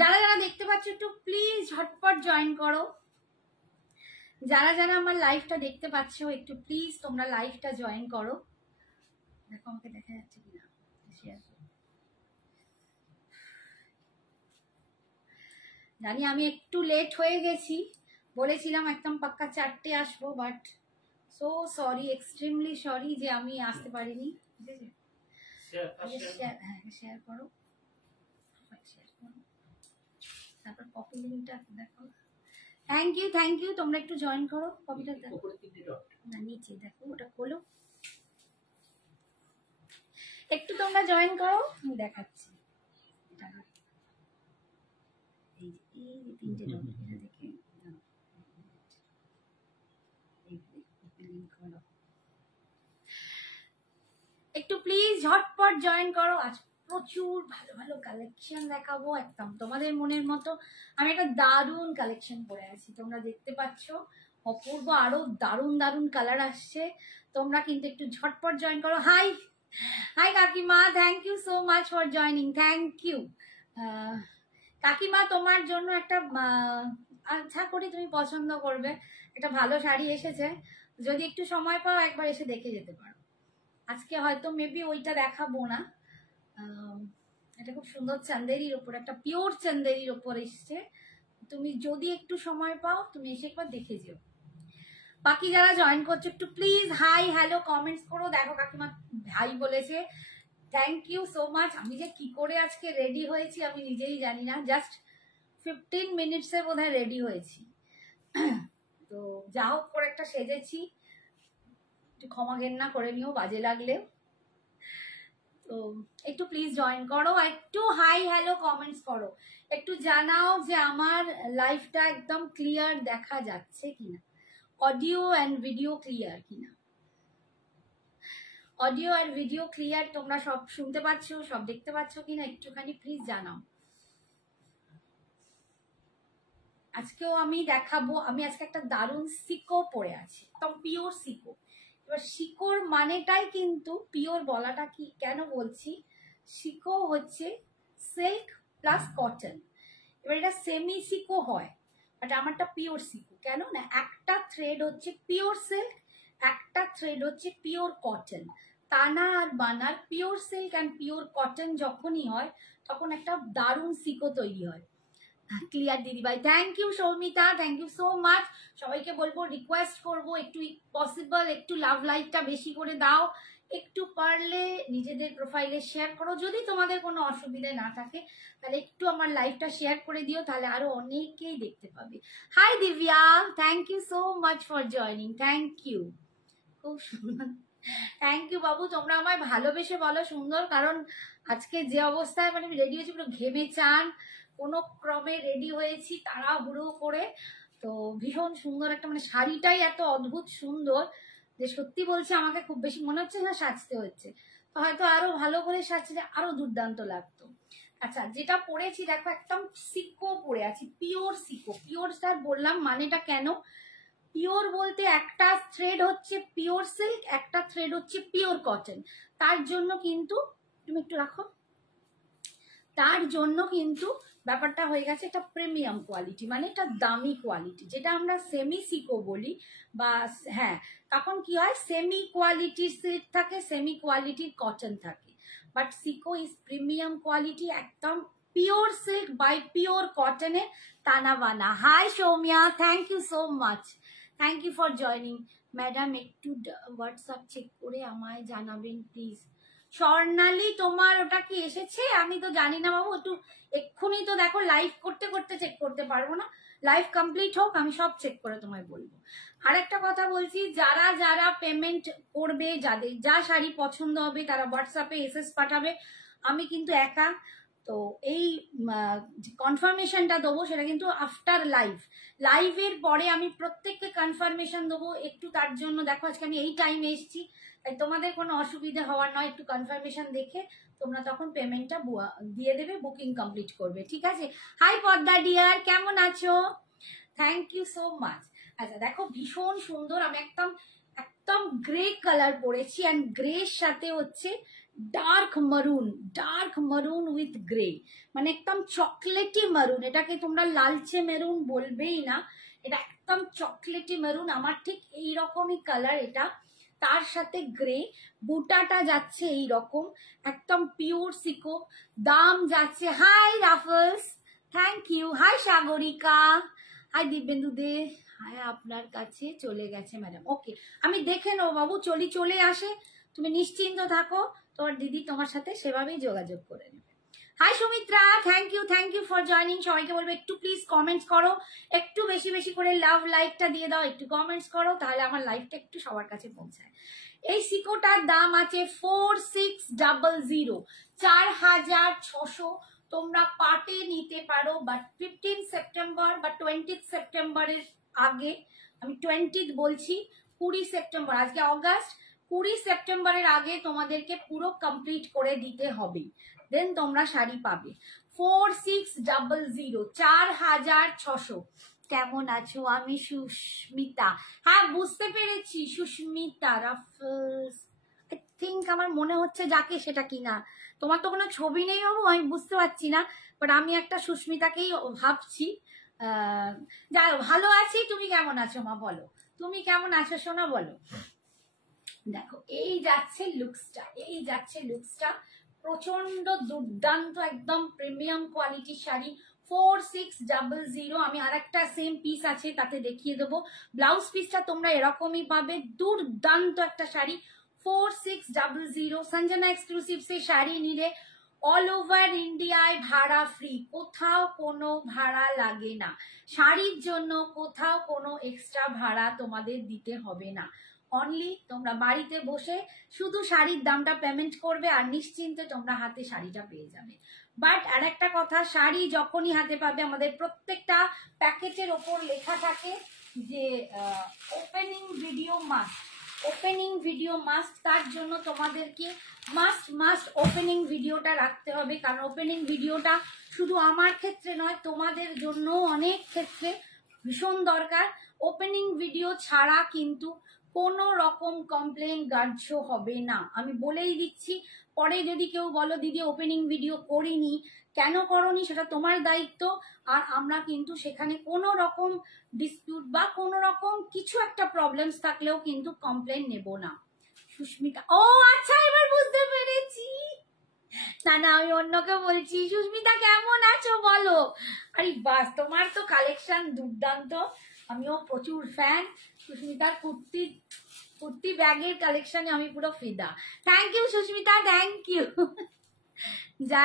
যারা যারা দেখতে পাচ্ছ একটু প্লিজ ঝটপট জয়েন করো। যারা যারা আমার লাইভটা দেখতে পাচ্ছ একটু প্লিজ তোমরা লাইভটা জয়েন করো। দেখো আমাকে দেখা যাচ্ছে কিনা, জানি আমি একটু লেট হয়ে গেছি, বলেছিলাম একদম পাক্কা 4টে আসবো, but so sorry, extremely sorry যে আমি আসতে পারিনি। শেয়ার করো, তারপর কপি লিংকটা দেখো। থ্যাংক ইউ, তোমরা একটু জয়েন করো। কপিটা দেখো না, নিচে দেখো, ওটা খোলো, একটু তোমরা জয়েন করো, আমি দেখাচ্ছি। এই যে 3টে ডট, এটা দেখে একটু প্লিজ ঝটপট জয়েন করো। আজ প্রচুর ভালো ভালো কালেকশন দেখাবো, একদম তোমাদের মনের মতো। আমি একটা দারুণ কালেকশন পরে আছি, তোমরা দেখতে পাচ্ছ, অপূর্ব, আরো দারুণ দারুণ কালার আসছে। তোমরা কিন্তু একটু ঝটপট জয়েন করো। হাই হাই কাকিমা, thank you so much for joining, thank you. কাকিমা তোমার জন্য একটা আশা করি তুমি পছন্দ করবে, একটা ভালো শাড়ি এসেছে, যদি একটু সময় পাও একবার এসে দেখে যেতে পারো। আজকে হয়তো মেবি ওইটা দেখাবো না, এটা খুব সুন্দর চান্দেরির ওপর, একটা পিওর চান্দেরির ওপর এসছে। তুমি যদি একটু সময় পাও তুমি এসে একবার দেখে যেও। বাকি যারা জয়েন করছো একটু প্লিজ হাই হ্যালো কমেন্টস করো। দেখো কাকিমা ভাই বলেছে, থ্যাংক ইউ সো মাচ। আমি যে কি করে আজকে রেডি হয়েছি আমি নিজেই জানি না, জাস্ট 15 মিনিটসে বোধহয় রেডি হয়েছি। তো যা হোক করে একটা সেজেছি, একটু ক্ষমা ঘেন্না করে নিও বাজে লাগলে। তো একটু প্লিজ জয়েন করো, একটু হাই হ্যালো কমেন্টস করো, একটু জানাও যে আমার লাইফটা একদম ক্লিয়ার দেখা যাচ্ছে কিনা, অডিও অ্যান্ড ভিডিও ক্লিয়ার কিনা। অডিও আর ভিডিও ক্লিয়ার, তোমরা সব শুনতে পাচ্ছ, সব দেখতে পাচ্ছ কিনা একটুখানি প্লিজ জানাও। আজকেও আমি দেখাবো, আমি আজকে একটা দারুণ সিকো পরে আছি, একদম পিওর সিকো। এবার সিকোর মানেটাই কিন্তু পিওর বলাটা কি কেন বলছি, সিকো হচ্ছে সিল্ক প্লাস কটন। এবার এটা সেমি সিকো হয়, বাট আমারটা পিওর সিকো। কেন না, একটা থ্রেড হচ্ছে পিওর সিল্ক, একটা থ্রেড হচ্ছে পিওর কটন। তানা আর বানার pure silk and pure cotton যখনই হয় তখন একটা দারুণ সিকো তৈরি হয়। ক্লিয়ার দিদি ভাই, thank you Soumita, thank you so much. সবাইকে বলবো, রিকোয়েস্ট করবো একটু পসিবল একটু লাভ লাইকটা বেশি করে দাও, একটু পারলে নিজেদের প্রোফাইলে শেয়ার করো। যদি তোমাদের কোনো অসুবিধা না থাকে তাহলে একটু আমার লাইভটা শেয়ার করে দিও, তাহলে আরো অনেকেই দেখতে পাবে। Hi Divya, thank you so much for joining, thank you, খুব সুন্দর, থ্যাংক ইউ বাবু। তোমরা আমায় ভালোবেসে বলো সুন্দর, কারণ আজকে যে অবস্থায় মানে রেডি হয়েছি পুরো ঘেমে চান, কোনো ক্রমে রেডি হয়েছি তাড়াহুড়ো করে। তো ভীষণ সুন্দর একটা, মানে শাড়িটাই এত অদ্ভুত সুন্দর যে সত্যি বলছি আমাকে খুব বেশি মনে হচ্ছে না সাজতে হচ্ছে, তো হয়তো আরো ভালো করে সাজলে আরো দুর্দান্ত লাগতো। আচ্ছা, যেটা পরেছি দেখো, একদম সিকো পরে আছি, পিওর সিকো। পিওর স্যার বললাম মানেটা কেন, পিওর বলতে একটা থ্রেড হচ্ছে পিওর সিল্ক, একটা থ্রেড হচ্ছে পিওর কটন। তার জন্য কিন্তু, তুমি একটু রাখো, তার জন্য কিন্তু ব্যাপারটা হয়ে গেছে একটা প্রিমিয়াম কোয়ালিটি, মানে একটা দামি কোয়ালিটি। যেটা আমরা সেমি সিকো বলি, বা হ্যাঁ, তখন কি হয়, সেমি কোয়ালিটির সিল্ক থাকে, সেমি কোয়ালিটির কটন থাকে, but Sico is premium quality, একদম পিওর সিল্ক বাই পিওর কটনে তানা বানা। Hi Soumya, thank you so much, thank you for joining. Madam একটু হোয়াটসঅ্যাপ চেক করে আমায় জানাবেন প্লিজ। স্বর্ণালী, তোমার ওটা কি এসেছে? আমি তো জানি না বাবু, একটু এক্ষুনি তো দেখো, লাইভ করতে করতে চেক করতে পারবো না, লাইভ কমপ্লিট হোক আমি সব চেক করে তোমায় বলবো। আরেকটা কথা বলছি, যারা যারা পেমেন্ট করবে, যাদের যা শাড়ি পছন্দ হবে তারা হোয়াটসঅ্যাপে এসএস পাঠাবে, আমি কিন্তু একা। তো এই কনফার্মেশনটা দেবো সেটা কিন্তু আফটার লাইভের পরে আমি প্রত্যেককে কনফার্মেশন দেবো। একটু তার জন্য দেখো আজকে আমি এই টাইমে এসেছি, তাই তোমাদের কোনো অসুবিধা হওয়ার নয়, একটু কনফার্মেশন দেখে তোমরা তখন পেমেন্টটা দিয়ে দেবে, বুকিং কমপ্লিট করবে, ঠিক আছে? হাই পদ্মা ডিয়ার, কেমন আছো? Thank you so much. আচ্ছা দেখো, ভীষণ সুন্দর, আমি একদম একদম গ্রে কালার পরেছি, অ্যান্ড গ্রের সাথে হচ্ছে ডার্ক মারুন উইথ গ্রে, মানে একদম চকলেটি মারুন, এটাকে তোমরা লালচে মেরুন বলবেই না, এটা একদম চকলেটি মেরুন, আমার ঠিক এইরকমই কালার এটা, তার সাথে গ্রে, বুটাটা যাচ্ছে এইরকম, একদম পিওর সিকো, দাম যাচ্ছে, hi Raffles, thank you, hi Sagarika, hi Dibyendu Dey, hi আপনার কাছে চলে গেছে ম্যাডাম, ওকে আমি দেখে নেবো বাবু, চলে আসে, তুমি নিশ্চিন্ত থাকো, তোমার দিদি তোমার সাথে সেভাবেই যোগাযোগ করে নেবে। Hi Sumitra, thank you for joining, সবাইকে বলবো একটু প্লিজ কমেন্টস করো, একটু বেশি বেশি করে লাভ লাইকটা দিয়ে দাও, একটু কমেন্টস করো, তাহলে আমার লাইফটা একটু সবার কাছে পৌঁছায়। এই সিকোটার দাম আছে 4600, 4600, তোমরা পাটে নিতে পারো, বাট 15 সেপ্টেম্বর বা 20 সেপ্টেম্বরের আগে, আমি 20 বলছি, 20 সেপ্টেম্বর, আজকে অগাস্ট, 20 সেপ্টেম্বরের আগে তোমাদেরকে পুরো কমপ্লিট করে দিতে হবে, দেন তোমরা শাড়ি পাবে। 4600, 4600। কেমন আছো? আমি সুস্মিতা, হ্যাঁ বুঝতে পেরেছি, সুস্মিতা রাফলস, আই থিঙ্ক আমার মনে হচ্ছে যাকে সেটা কিনা, তোমার তো কোনো ছবি নেই বাবু, আমি বুঝতে পারছি না, বাট আমি একটা সুস্মিতাকেই ভাবছি। যাই হোক, ভালো আছি, তুমি কেমন আছো মা বলো, তুমি কেমন আছো সোনা বলো। দেখো এই যাচ্ছে লুকসটা, প্রচন্ড দুর্দান্ত একদম প্রিমিয়াম কোয়ালিটির শাড়ি, 4600। আমি আর একটা সেম পিস আছে তাতে দেখিয়ে দেবো, ব্লাউজ পিসটা তোমরা এরকমই পাবে, দুর্দান্ত একটা শাড়ি, 4600। সঞ্জনা এক্সক্লুসিভস এর শাড়ি নিলে অল ওভার ইন্ডিয়ায় ভাড়া ফ্রি, কোথাও কোনো ভাড়া লাগে না, শাড়ির জন্য কোথাও কোনো এক্সট্রা ভাড়া তোমাদের দিতে হবে না, অনলি তোমরা বাড়িতে বসে শুধু শাড়ির দামটা পেমেন্ট করবে আর নিশ্চিন্তে তোমরা হাতে শাড়িটা পেয়ে যাবে। বাট আর একটা কথা, শাড়ি যখনই হাতে পাবে আমাদের প্রত্যেকটা প্যাকেটের ওপর লেখা থাকে যে ওপেনিং ভিডিও মাস্ট, তার জন্য তোমাদেরকে মাস্ট ওপেনিং ভিডিওটা রাখতে হবে, কারণ ওপেনিং ভিডিওটা শুধু আমার ক্ষেত্রে নয়, তোমাদের জন্য অনেক ক্ষেত্রে ভীষণ দরকার। ওপেনিং ভিডিও ছাড়া কিন্তু কোনো রকম কমপ্লেন গ্রাহ্য হবে না, আমি বলেই দিচ্ছি, পরে যদি কেউ বলো দিদি ওপেনিং ভিডিও করিনি, কেন করনি সেটা তোমার দায়িত্ব, আর আমরা কিন্তু সেখানে কোনো রকম ডিসপিউট বা কোনো রকম কিছু একটা প্রবলেমস থাকলেও কিন্তু কমপ্লেন নেব না। সুস্মিতা, ও আচ্ছা এবার বুঝতে পেরেছি, না আমি অন্যকে বলছি। সুস্মিতা কেমন আছো বলো, আরে বাস তোমার তো কালেকশন দুর্দান্ত, আমিও প্রচুর ফ্যান, সুস্মিতার কুর্তি ব্যাগের কালেকশনে আমি পুরো ফিদা। Thank you Susmita, thank you. যা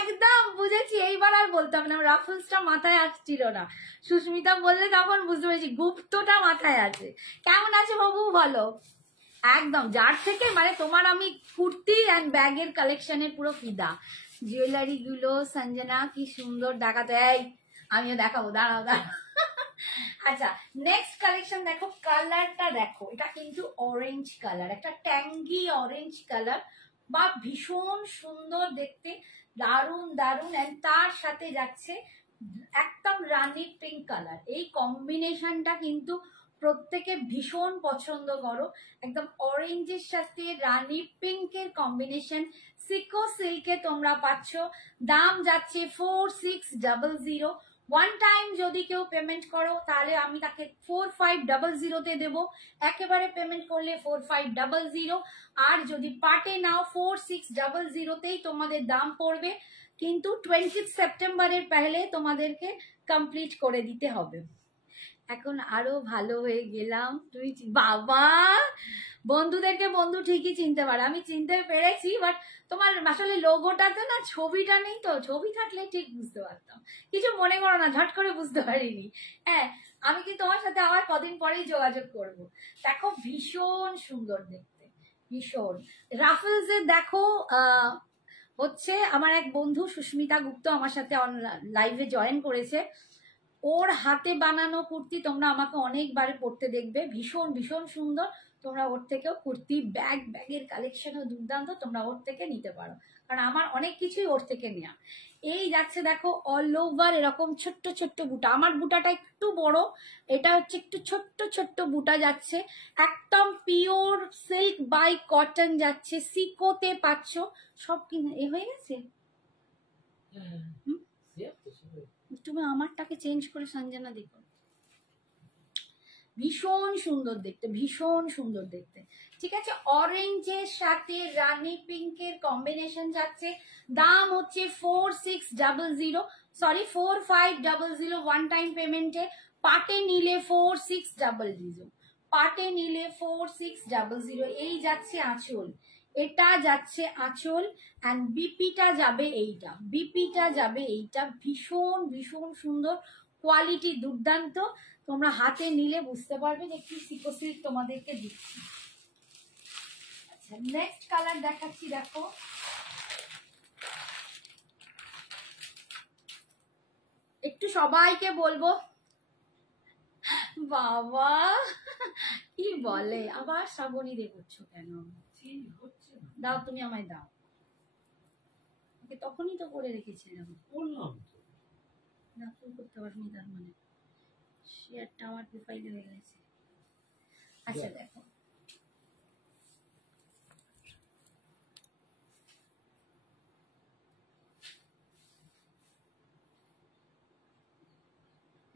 একদম বুঝেছি, এইবার আর বলতাম না, রাফলসটা মাথায় আসছিল না, সুস্মিতা বললে তখন বুঝতে পেরেছি গুপ্তটা মাথায় আছে। কেমন আছে বাবু বলো, একদম যার থেকে মানে তোমার আমি কুর্তি অ্যান্ড ব্যাগের কালেকশনের পুরো ফিদা। জুয়েলারি গুলো সঞ্জনা কি সুন্দর দেখাতে, এই আমিও দেখাবো, দাঁড়াও। আচ্ছা নেক্সট কালেকশন দেখো, কালারটা দেখো, এটা কিন্তু অরেঞ্জ কালার, একটা ট্যাঙ্গি অরেঞ্জ কালার, বা ভীষণ সুন্দর দেখতে, দারুন অ্যান্ড তার সাথে যাচ্ছে একদম রানি পিঙ্ক কালার, এই কম্বিনেশনটা কিন্তু প্রত্যেকে ভীষণ পছন্দ করো, একদম অরেঞ্জের সাথে রানি পিঙ্কের কম্বিনেশন, সিকো সিল্কে তোমরা পাচ্ছ, দাম যাচ্ছে 4600। ওয়ান টাইম যদি কেউ পেমেন্ট করো তাহলে আমি তাকে 4500 দেবো, একেবারে পেমেন্ট করলে 4500, আর যদি পার্টে নাও 4600তেই তোমাদের দাম পড়বে, কিন্তু 20 সেপ্টেম্বরের পহলে তোমাদেরকে কমপ্লিট করে দিতে হবে। এখন আরো ভালো হয়ে গেলাম, তুই বাবা বন্ধুদেরকে বন্ধু ঠিকই চিনতে পারে, আমি চিনতে পেরেছি, বাট তোমার আসলে লোগোটাতে না ছবিটা নেই, তো ছবি থাকলে ঠিক বুঝতে পারতাম, কিছু মনে করো না, ঝট করে বুঝতে পারিনি। হ্যাঁ আমি কি তোমার সাথে আবার কদিন পরেই যোগাযোগ করব। দেখো ভীষণ সুন্দর দেখতে, ভীষণ। রাফলসের দেখো হচ্ছে আমার এক বন্ধু সুস্মিতা গুপ্ত আমার সাথে লাইভে জয়েন করেছে, ওর হাতে বানানো কুর্তি তোমরা আমাকে অনেকবার পরতে দেখবে, ভীষণ সুন্দর, তোমরা ওর থেকেও কুর্তি ব্যাগের কালেকশনও দুর্দান্ত, তোমরা ওর থেকে নিতে পারো, কারণ আমার অনেক কিছুই ওর থেকে নেওয়া। এই যাচ্ছে দেখো অল ওভার এরকম ছোট্ট ছোট্ট বুটা, আমার বুটাটা একটু বড়, এটা হচ্ছে একটু ছোট্ট ছোট্ট বুটা যাচ্ছে, একদম পিওর সিল্ক বাই কটন যাচ্ছে, সিকোতে পাচ্ছ সব কিনে এ হয়ে গেছে। তুমি আমারটাকে চেঞ্জ করে সঞ্জনা দেখো, ভীষণ সুন্দর দেখতে, ভীষণ সুন্দর দেখতে। ঠিক আছে, অরেঞ্জের সাথে রানী পিঙ্কের কম্বিনেশন যাচ্ছে, দাম হচ্ছে 4600, সরি 4500 ওয়ান টাইম পেমেন্টে। পাটে নিলে 4600, পাটে নিলে 4600। এই যাচ্ছে আঁচল, এটা যাচ্ছে আঁচল, অ্যান্ড বিপিটা যাবে এইটা, বিপিটা যাবে এইটা, ভীষণ ভীষণ সুন্দর, কোয়ালিটি দুর্দান্ত। তোমরা হাতে নিলে বুঝতে পারবে যে কি সিকো সিল্ক তোমাদেরকে দিচ্ছি। আচ্ছা, নেক্সট কালার দেখাচ্ছি, দেখো একটু সবাইকে বলবো, বাবা কি বলে আবার শ্রাবণী রে করছো কেন, দাও তুমি আমায় দাও, তখনই তো করে রেখেছিলাম, না তুমি করতে পারবি তার মানে শেয়ারটা আমার প্রোফাইলে হয়ে গেছে। আচ্ছা দেখো,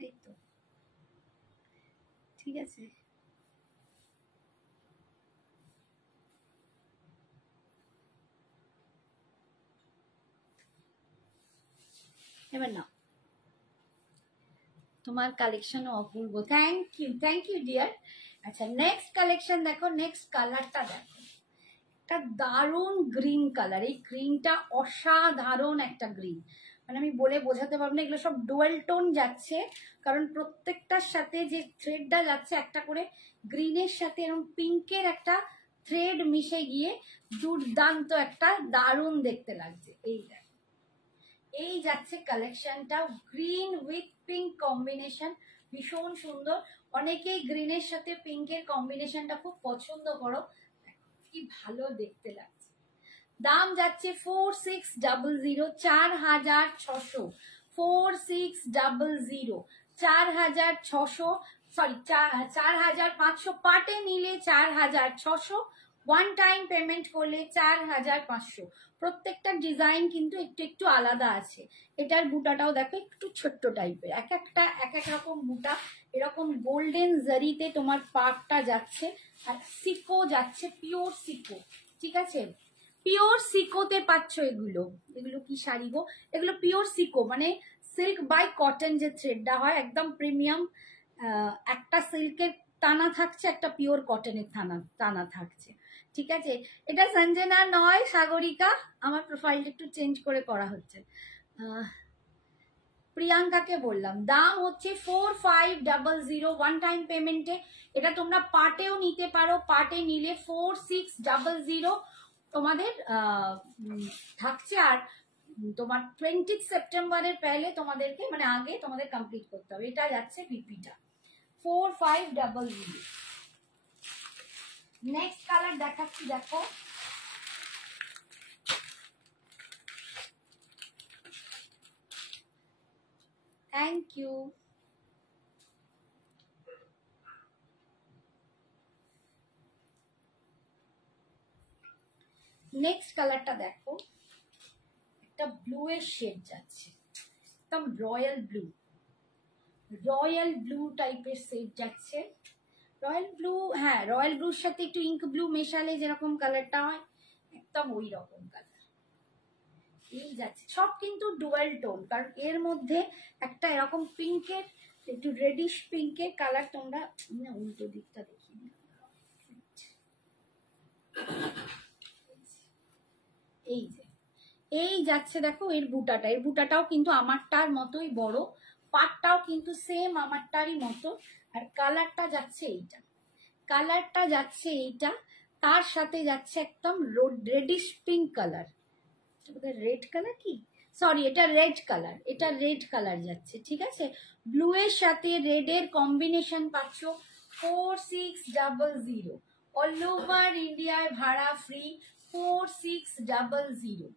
এই তো ঠিক আছে, এবার না তোমার কালেকশন অপূর্ব, থ্যাংক ইউ ডিয়ার। আচ্ছা নেক্সট কালেকশন দেখো, নেক্সট কালারটা দেখো, একটা দারুণ গ্রিন কালার, এই গ্রিনটা অসাধারণ একটা গ্রিন, মানে আমি বলে বোঝাতে পারবো না, এগুলো সব ডুয়াল টোন যাচ্ছে, কারণ প্রত্যেকটার সাথে যে থ্রেডটা যাচ্ছে একটা করে গ্রিনের সাথে এরকম পিঙ্কের একটা থ্রেড মিশে গিয়ে দুর্দান্ত একটা দারুণ দেখতে লাগছে। এই দেখো, এই যাচ্ছে কালেকশনটা, গ্রিন উইথ পিঙ্ক কম্বিনেশন, ভীষণ সুন্দর। অনেকেই গ্রিনের সাথে পিঙ্কের কম্বিনেশনটা খুব পছন্দ করো, কি ভালো দেখতে লাগছে। দাম যাচ্ছে 4600, 4600, 4600, 4600, সরি 4500, পাটে নিলে 4600, ওয়ান টাইম পেমেন্ট করলে 4500। প্রত্যেকটা ডিজাইন কিন্তু একটু একটু আলাদা আছে, এটার বুটাটাও দেখো একটু ছোট্ট টাইপের, এক এক রকম বুটা, এরকম গোল্ডেন জারিতে তোমার পাটটা যাচ্ছে, আর সিকো যাচ্ছে পিওর সিকো। ঠিক আছে, পিওর সিকোতে পাচ্ছ এগুলো, এগুলো কি শাড়ি গো, এগুলো পিওর সিকো মানে সিল্ক বাই কটন যে থ্রেডটা হয়, একদম প্রিমিয়াম, একটা সিল্কের টানা থাকছে, একটা পিওর কটনের টানা থাকছে। ঠিক আছে, এটা সঞ্জনা নয় সাগরিকা, আমার প্রোফাইলটা একটু চেঞ্জ করে করা হচ্ছে, প্রিয়াঙ্কাকে বললাম। দাম হচ্ছে 4500 ওয়ান টাইম পেমেন্টে, এটা তোমরা পাটেও নিতে পারো, পাটে নিলে 4600 তোমাদের থাকছে। আর তোমার 20 সেপ্টেম্বরের পেলে তোমাদেরকে মানে আগে তোমাদের কমপ্লিট করতে হবে। এটা যাচ্ছে বিপিটা 4500। নেক্সট কালার দেখাচ্ছি, দেখো থ্যাংক ইউ। নেক্সট কালারটা দেখো, একটা ব্লু এর শেড যাচ্ছে, একদম রয়্যাল ব্লু, রয়্যাল ব্লু টাইপের শেড যাচ্ছে, রয়্যাল ব্লু, হ্যাঁ রয়্যাল ব্লুর সাথে একটু ইঙ্ক ব্লু মেশালে যেরকম কালারটা হয় একদম ওই রকম কালার। এই যাচ্ছে সব কিন্তু ডুয়াল টোন, কারণ এর মধ্যে একটা এরকম পিঙ্কের একটু রেডিশ পিঙ্কের কালার, তোমরা উল্টো দিকটা দেখিয়ে দিই, এই যে এই যাচ্ছে দেখো এর বুটাটা, এর বুটাটাও কিন্তু আমারটার মতোই বড়, পাটটাও কিন্তু সেম আমারটারই মতো, আর কালারটা যাচ্ছে এইটা, কালারটা যাচ্ছে এইটা, তার সাথে যাচ্ছে একদম radish pink colour, red colour কি সরি এটা রেড কালার, এটা রেড কালার যাচ্ছে। ঠিক আছে, ব্লু এর সাথে রেড এর কম্বিনেশন পাচ্ছ 4600, অল ওভার ইন্ডিয়ায় ভাড়া ফ্রি 4600।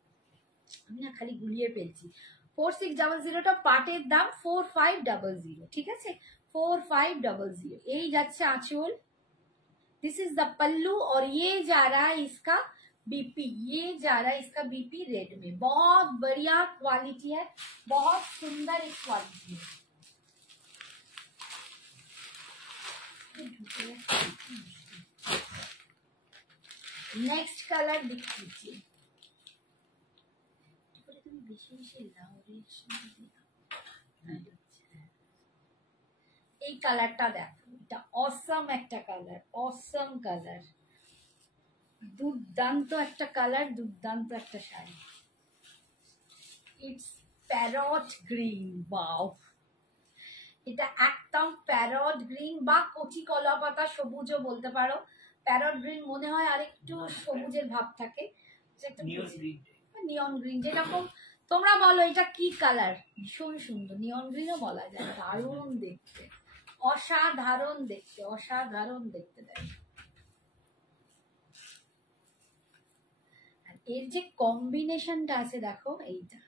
আমি না খালি গুলিয়ে ফেলছি। 4600টা পাটের দাম 4500, ঠিক আছে, 4500। এই যাচ্ছে আঁচল, दिस इज द पल्लू और ये जा रहा है इसका बीपी, ये जा रहा है इसका बीपी रेड में। बहुत बढ़िया क्वालिटी है, बहुत सुंदर एक क्वालिटी है। नेक्स्ट कलर दिख लीजिए, এই কালারটা দেখো, এটা অসম একটা কালার, অসম কালার, দুর্দান্ত একটা কালার, দুর্দান্ত একটা sari. It's parrot green, wow, এটা একদম প্যারট গ্রিন বা কচি কলা পাতা সবুজও বলতে পারো। প্যারট গ্রিন মনে হয় আরেকটু সবুজের ভাব থাকে, নিয়ন গ্রিন যেরকম। তোমরা বলো এটা কি কালার? ভীষণ সুন্দর, নিয়ন গ্রিনও বলা যায়, দারুণ দেখতে, অসাধারণ দেখতে, অসাধারণ দেখতে দেয়। আর এর যে কম্বিনেশনটা আছে দেখো, এইটা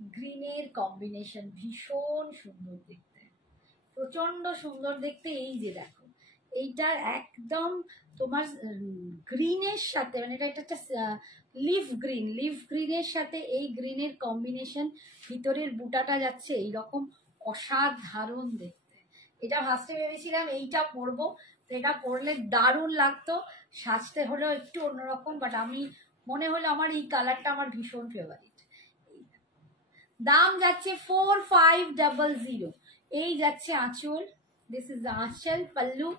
গ্রিনের কম্বিনেশন ভীষণ সুন্দর দেখতে, প্রচন্ড সুন্দর দেখতে। এই যে দেখো, এইটা একদম তোমার গ্রিনের সাথে, মানে এটা একটা লিফ গ্রিন, লিফ গ্রিনের সাথে এই গ্রিনের কম্বিনেশন, ভিতরের বুটাটা যাচ্ছে এইরকম, অসাধারণ দেখতে। এটা ফার্স্টে ভেবেছিলাম এইটা পরবো, এটা পরলে দারুণ লাগতো, সাজতে হলেও একটু অন্যরকম, বাট আমি মনে হলো আমার এই কালারটা আমার ভীষণ ফেভারিট। দাম যাচ্ছে 4500। এই যাচ্ছে आंचल, दिस इज आंचल, पल्लू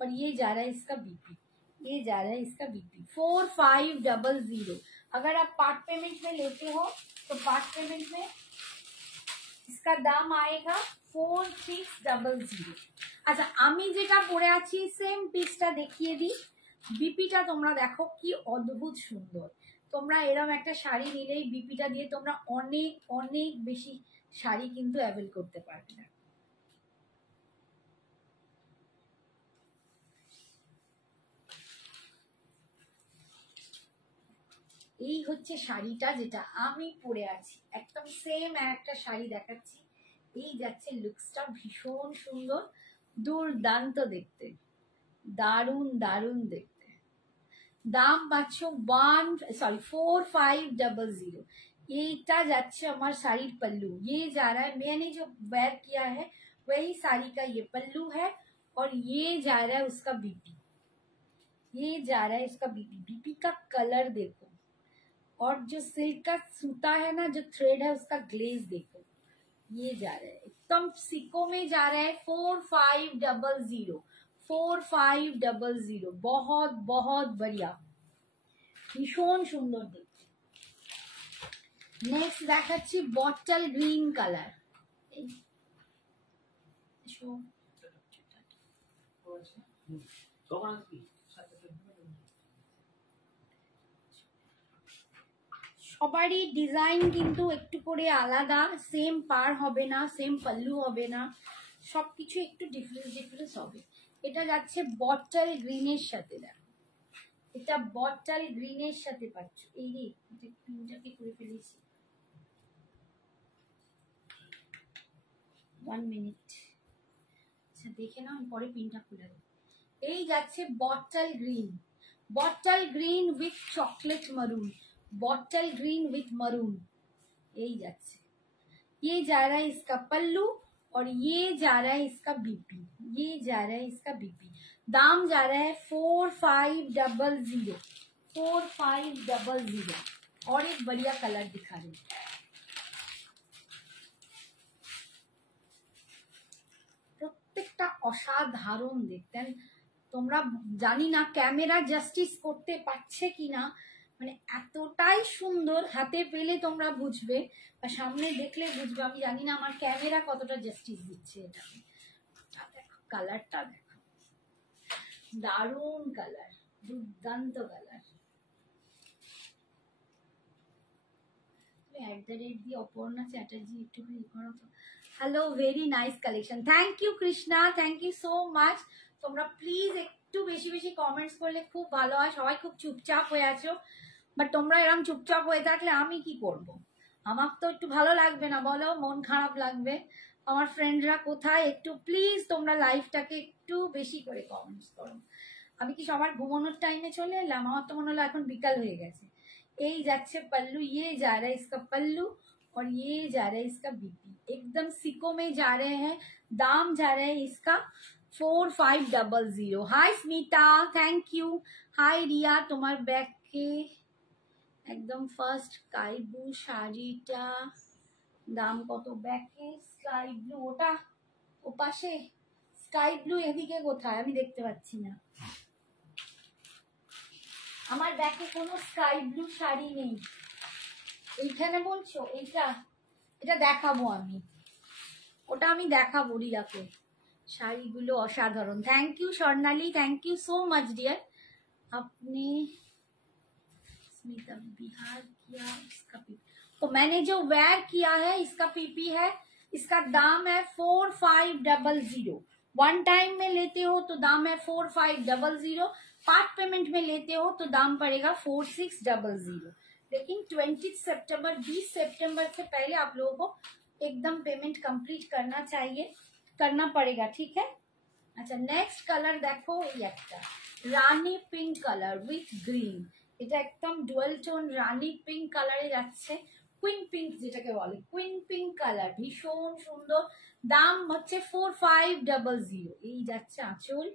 और ये जा रहा है इसका बीपी, ये जा रहा है इसका बीपी 4500। अगर आप पार्ट पेमेंट में लेते हो तो पार्ट पेमेंट में इसका दाम आएगा 4600। আচ্ছা, আমি যেটা পরে আছি সেম পিসটা দেখিয়ে দিই। বিপিটা তোমরা দেখো কি অদ্ভুত সুন্দর। তোমরা এরকম একটা শাড়ি নিলেই বিপিটা দিয়ে তোমরা অনেক অনেক বেশি শাড়ি কিন্তু অ্যাভেল করতে পারবে না। এই হচ্ছে শাড়িটা যেটা আমি পরে আছি, একদম সেম একটা শাড়ি দেখাচ্ছি। এই যাচ্ছে লুকসটা, ভীষণ সুন্দর, দুর্দান্ত দেখতে, দারুণ দারুণ দেখতে। দাম পাচ্ছ 4500। এইটা যাচ্ছে আমার শাড়ির पल्लू, ये जा रहा है, मैंने जो वेयर किया है वही साड़ी का ये पल्लू है, और ये जा रहा है उसका बीपी, ये जा रहा है इसका बीपी। बीपी का कलर देखो, और जो सिल्क का सूता है ना, जो थ्रेड है उसका ग्लेज देखो, ये जा रहा है एकदम सिको में जा रहा है 4500, 4500। बहुत बहुत बढ़िया, ভীষণ সুন্দর দেখতে। নেক্সট দেখাচ্ছি বটল গ্রিন কালার। সবারই ডিজাইন কিন্তু একটু করে আলাদা, সেম পার হবে না, সেম পাল্লু হবে না, সবকিছু একটু ডিফারেন্স ডিফারেন্স হবে। এটা যাচ্ছে বটল গ্রিনের সাথে, দেখো এটা বটল গ্রিনের সাথে পাচ্ছ। এই রে, এটা পিনটাকে করে ফেলেছি, 1 মিনিট, আচ্ছা দেখে নাও, পরে পিনটা খুলে দেবো। এই যাচ্ছে bottle green, bottle green with chocolate মারুন, बॉटल ग्रीन विथ मरून। यही जाচ্ছে, ये जा रहा है इसका पल्लू, और ये जा रहा है इसका बीपी, ये जा रहा है इसका बीपी। दाम जा रहा है 4500, 4500। और एक बढ़िया कलर दिखा रही हूँ, প্রত্যেকটা অসাধারণ দেখতেন। তোমরা জানি না ক্যামেরা জাস্টিস করতে পারছে কিনা, মানে এতটাই সুন্দর, হাতে পেলে তোমরা বুঝবে বা সামনে দেখলে বুঝবে। আমি জানি না আমার ক্যামেরা কতটা জাস্টিস দিচ্ছে এটা। দেখো কালারটা, দেখো দারুণ কালার, দুর্দান্ত কালার। @ অপর্ণা চ্যাটার্জি একটু করো তো। Hello, very nice collection, thank you Krishna, thank you so much. তোমরা প্লিজ একটু বেশি বেশি কমেন্টস করলে খুব ভালো হয়, সবাই খুব চুপচাপ হয়ে আছো। বাট তোমরা এরকম চুপচাপ হয়ে থাকলে আমি কি করব? আমার তো একটু ভালো লাগবে না বলো? মন খারাপ লাগবে। আমার ফ্রেন্ডরা কোথায়? একটু প্লিজ তোমরা লাইভটাকে একটু বেশি করে কমেন্টস করো। আমি কি সবার ঘুমানোর টাইমে চলে এলাম? আমার তো মনে হলো এখন বিকাল হয়ে গেছে। এই যাচ্ছে पल्लू, ये जा रहा है इसका पल्लू और ये जा रहा है इसका बीपी। एकदम सिको में जा रहे हैं। दाम जा रहा है इसका 4500। हाय स्मिता, थैंक यू। हाय रिया, তোমার ব্যাগকে একদম ফার্স্ট স্কাই ব্লু শাড়িটা দাম কত? ব্যাগে স্কাই ব্লু, ওটা ও পাশে স্কাই ব্লু, এদিকে কোথায় আমি দেখতে পাচ্ছি না। আমার ব্যাগে কোনো স্কাই ব্লু শাড়ি নেই। এইখানে বলছো? এইটা, এটা দেখাবো আমি, ওটা আমি দেখাবো রিয়াকে। শাড়িগুলো অসাধারণ। Thank you Swarnali, thank you so much dear. আপনি स्मिता बिहार किया इसका पीपी, तो मैंने जो वेयर किया है इसका पीपी है, इसका दाम है 4500। वन टाइम में लेते हो तो दाम है 4500, पार्ट पेमेंट में लेते हो तो दाम पड़ेगा 4600। लेकिन 20 सितंबर 20 सितंबर से पहले आप लोगों को एकदम पेमेंट कंप्लीट करना चाहिए, करना पड़ेगा, ठीक है। अच्छा नेक्स्ट कलर देखो, ये একটা রানী পিঙ্ক কালার উইথ গ্রিন। এটা একদম ডুয়াল টোন রানী পিঙ্ক কালারে যাচ্ছে, কুইন পিঙ্ক যেটাকে বলে, কুইন পিঙ্ক কালার, ভীষণ সুন্দর। দাম হচ্ছে 4500। এই যাচ্ছে আঁচল,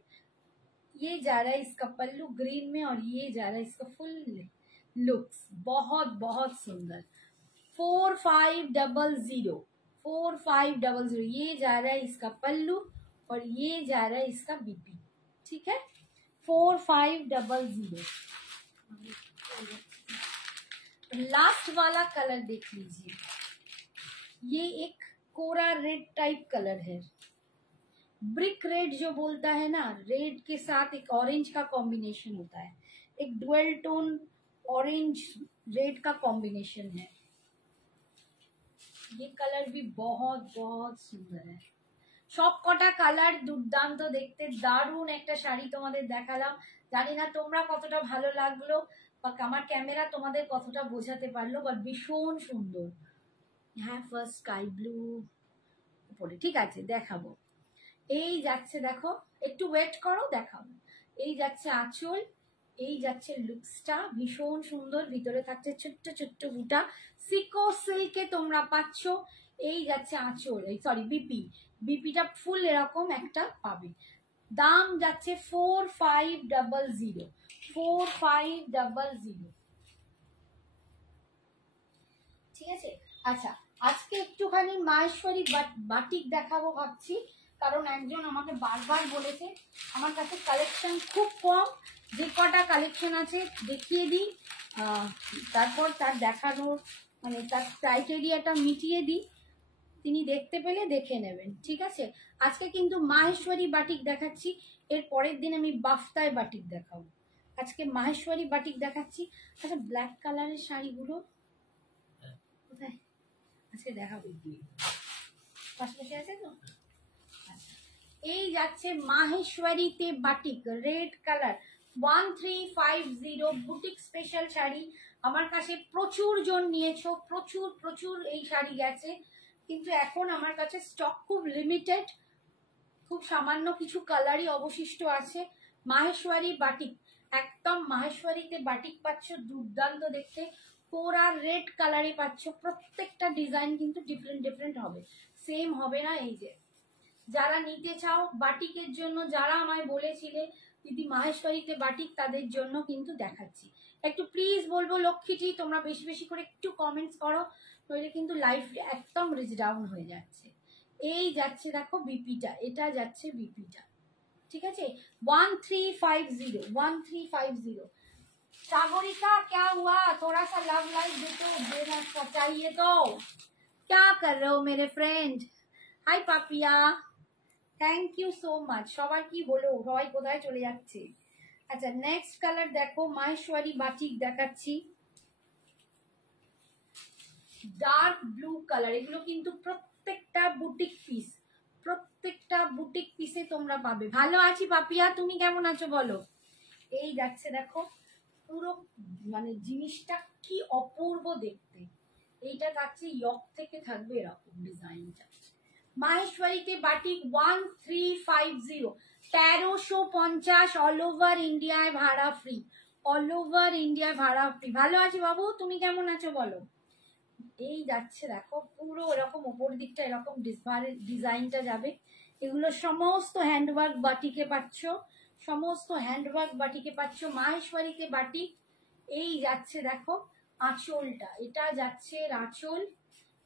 ये जा रहा है इसका पल्लू ग्रीन में और ये जा रहा है इसका फुल लुक्स, बहुत बहुत सुंदर। 4500, 4500। ये जा रहा है इसका पल्लू और ये जा रहा है इसका बीपी, ठीक है। 4500। लास्ट वाला कलर देख लीजिए, ये एक कोरा रेड टाइप कलर है, ब्रिक रेड जो बोलता है ना, रेड के साथ एक ऑरेंज का कॉम्बिनेशन होता है, एक डुअल टोन ऑरेंज रेड का कॉम्बिनेशन है। ये कलर भी बहुत बहुत सुंदर है। সব কটা কালার দুর্দান্ত দেখতে, দারুণ একটা শাড়ি তোমাদের দেখালাম। জানি না তোমরা কতটা ভালো লাগলো বা আমার ক্যামেরা তোমাদের কতটা বোঝাতে পারলো, বাট ভীষণ সুন্দর। হ্যাঁ ফার্স্ট স্কাই ব্লু উপরে, ঠিক আছে দেখাবো। এই যাচ্ছে দেখো, একটু ওয়েট করো দেখাবো। এই যাচ্ছে আঁচল, এই যাচ্ছে লুকসটা, ভীষণ সুন্দর। ভিতরে থাকছে ছোট্ট ছোট্ট বুটা, সিকো সিল্কে তোমরা পাচ্ছ। এই যাচ্ছে আঁচল, এই সরি বিপি, বিপিটা ফুল এরকম একটা পাবে। দাম যাচ্ছে 4500, 4500, ঠিক আছে। আচ্ছা আজকে একটুখানি মাহেশ্বরী বাটিক দেখাবো ভাবছি, কারণ একজন আমাকে বারবার বলেছে আমার কাছে কালেকশন খুব কম, যে কটা কালেকশন আছে দেখিয়ে দিই, তারপর তার দেখানোর মানে তার ক্রাইটেরিয়াটা মিটিয়ে দিই, তিনি দেখতে পেলে দেখে নেবেন, ঠিক আছে। আজকে কিন্তু মাহেশ্বরী বাটিক দেখাচ্ছি, এর পরের দিন আমি বাফতায় বাটিক দেখাবো। আজকে মাহেশ্বরী বাটিক দেখাচ্ছি। আচ্ছা ব্ল্যাক কালারের শাড়িগুলো কোথায় আজকে দেখাবো, পাশাপাশি আছে তো। আচ্ছা এই যাচ্ছে মাহেশ্বরীতে batik red colour 1350 boutique special শাড়ি। আমার কাছে প্রচুর জন নিয়েছো, প্রচুর প্রচুর এই শাড়ি গেছে, কিন্তু এখন আমার কাছে স্টক খুব লিমিটেড, খুব সামান্য কিছু কালারই অবশিষ্ট আছে। মাহেশ্বরী বাটিক, একদম মাহেশ্বরীতে বাটিক পাচ্ছ, দুর্দান্ত দেখতে, পুরা রেড কালারে পাচ্ছ। প্রত্যেকটা ডিজাইন কিন্তু ডিফারেন্ট ডিফারেন্ট হবে, সেম হবে না। এই যে যারা নিতে চাও বাটিকের জন্য, যারা আমায় বলেছিলে দিদি মাহেশ্বরীতে বাটিক, তাদের জন্য কিন্তু দেখাচ্ছি। একটু প্লিজ বলবো লক্ষ্মীটি তোমরা বেশি বেশি করে একটু কমেন্টস করো, নইলে কিন্তু লাইভটা একদম রিচ ডাউন হয়ে যাচ্ছে। এই যাচ্ছে দেখো বিপিটা, এটা যাচ্ছে বিপিটা, ঠিক আছে। 1350, 1350। सागरिका क्या हुआ, थोड़ा सा लव लाइक देना चाहिए तो। क्या कर रहे हो मेरे friend? Hi Papia, thank you so much. সবার কি হলো, সবাই কোথায় চলে যাচ্ছে? আচ্ছা নেক্সট কালার দেখো, মাহেশ্বরী বাটিক দেখাচ্ছি, ডার্ক ব্লু কালার। এগুলো কিন্তু প্রত্যেকটা বুটিক পিস, প্রত্যেকটা বুটিক পিসে তোমরা পাবে। ভালো আছি পাপিয়া, তুমি কেমন আছো বলো। এই যাচ্ছে দেখো পুরো মানে জিনিসটা কি অপূর্ব দেখতে। এইটা থাকছে ইয়ক থেকে থাকবে এরকম ডিজাইনটা। মাহেশ্বরীতে বাটিক 1350, 1350, অল ওভার ইন্ডিয়ায় ভাড়া ফ্রি, অল ওভার ইন্ডিয়ায় ভাড়া ফ্রি। ভালো আছি বাবু, তুমি কেমন আছো বলো। এই যাচ্ছে দেখো পুরো এরকম ওপর দিকটা এরকম ডিজাইনটা যাবে। এগুলো সমস্ত হ্যান্ডওয়ার্ক বাটিকে পাচ্ছ, সমস্ত হ্যান্ডওয়ার্ক বাটিকে পাচ্ছ মাহেশ্বরীতে বাটিক। এই যাচ্ছে দেখো আঁচলটা, এটা যাচ্ছে আঁচল,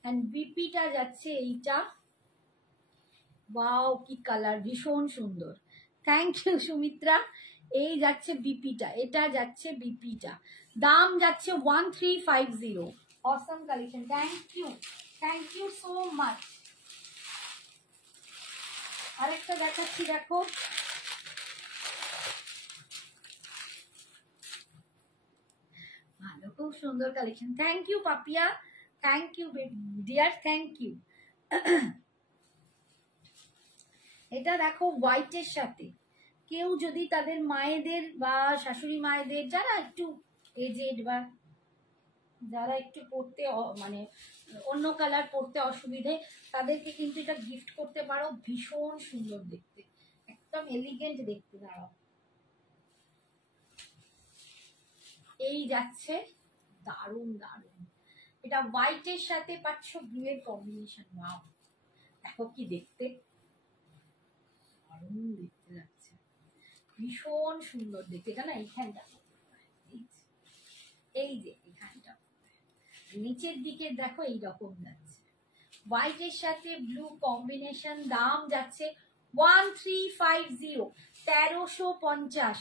এন্ড বিপিটা যাচ্ছে এইটা। ওয়াও কি কালার, ভীষণ সুন্দর, থ্যাংক ইউ সুমিত্রা। এই যাচ্ছে বিপিটা, এটা যাচ্ছে বিপিটা, দাম যাচ্ছে 1350। Awesome collection, thank you so much. আরেকটা দেখাচ্ছি দেখো, ভালো খুব সুন্দর collection, thank you Papia, thank you dear, thank you. এটা দেখো হোয়াইটের সাথে, কেউ যদি তাদের মায়েদের বা শাশুড়ি মায়েদের যারা একটু এজেড বা যারা একটু পড়তে মানে অন্য কালার পড়তে অসুবিধে, তাদেরকে কিন্তু এটা গিফট করতে পারো, ভীষণ সুন্দর দেখতে, একদম এলিগেন্ট দেখতে। দাঁড়াও, এই যাচ্ছে দারুণ দারুণ, এটা হোয়াইটের সাথে পাচ্ছ ব্লু এর কম্বিনেশন। ওয়াও দেখো কি দেখতে, দারুণ দেখতে লাগছে, ভীষণ সুন্দর দেখতে। এটা না এইখানটা, এই যে এইখানটা নিচের দিকে দেখো এইরকম যাচ্ছে, হোয়াইটের সাথে ব্লু কম্বিনেশন। দাম যাচ্ছে 1350, 1350,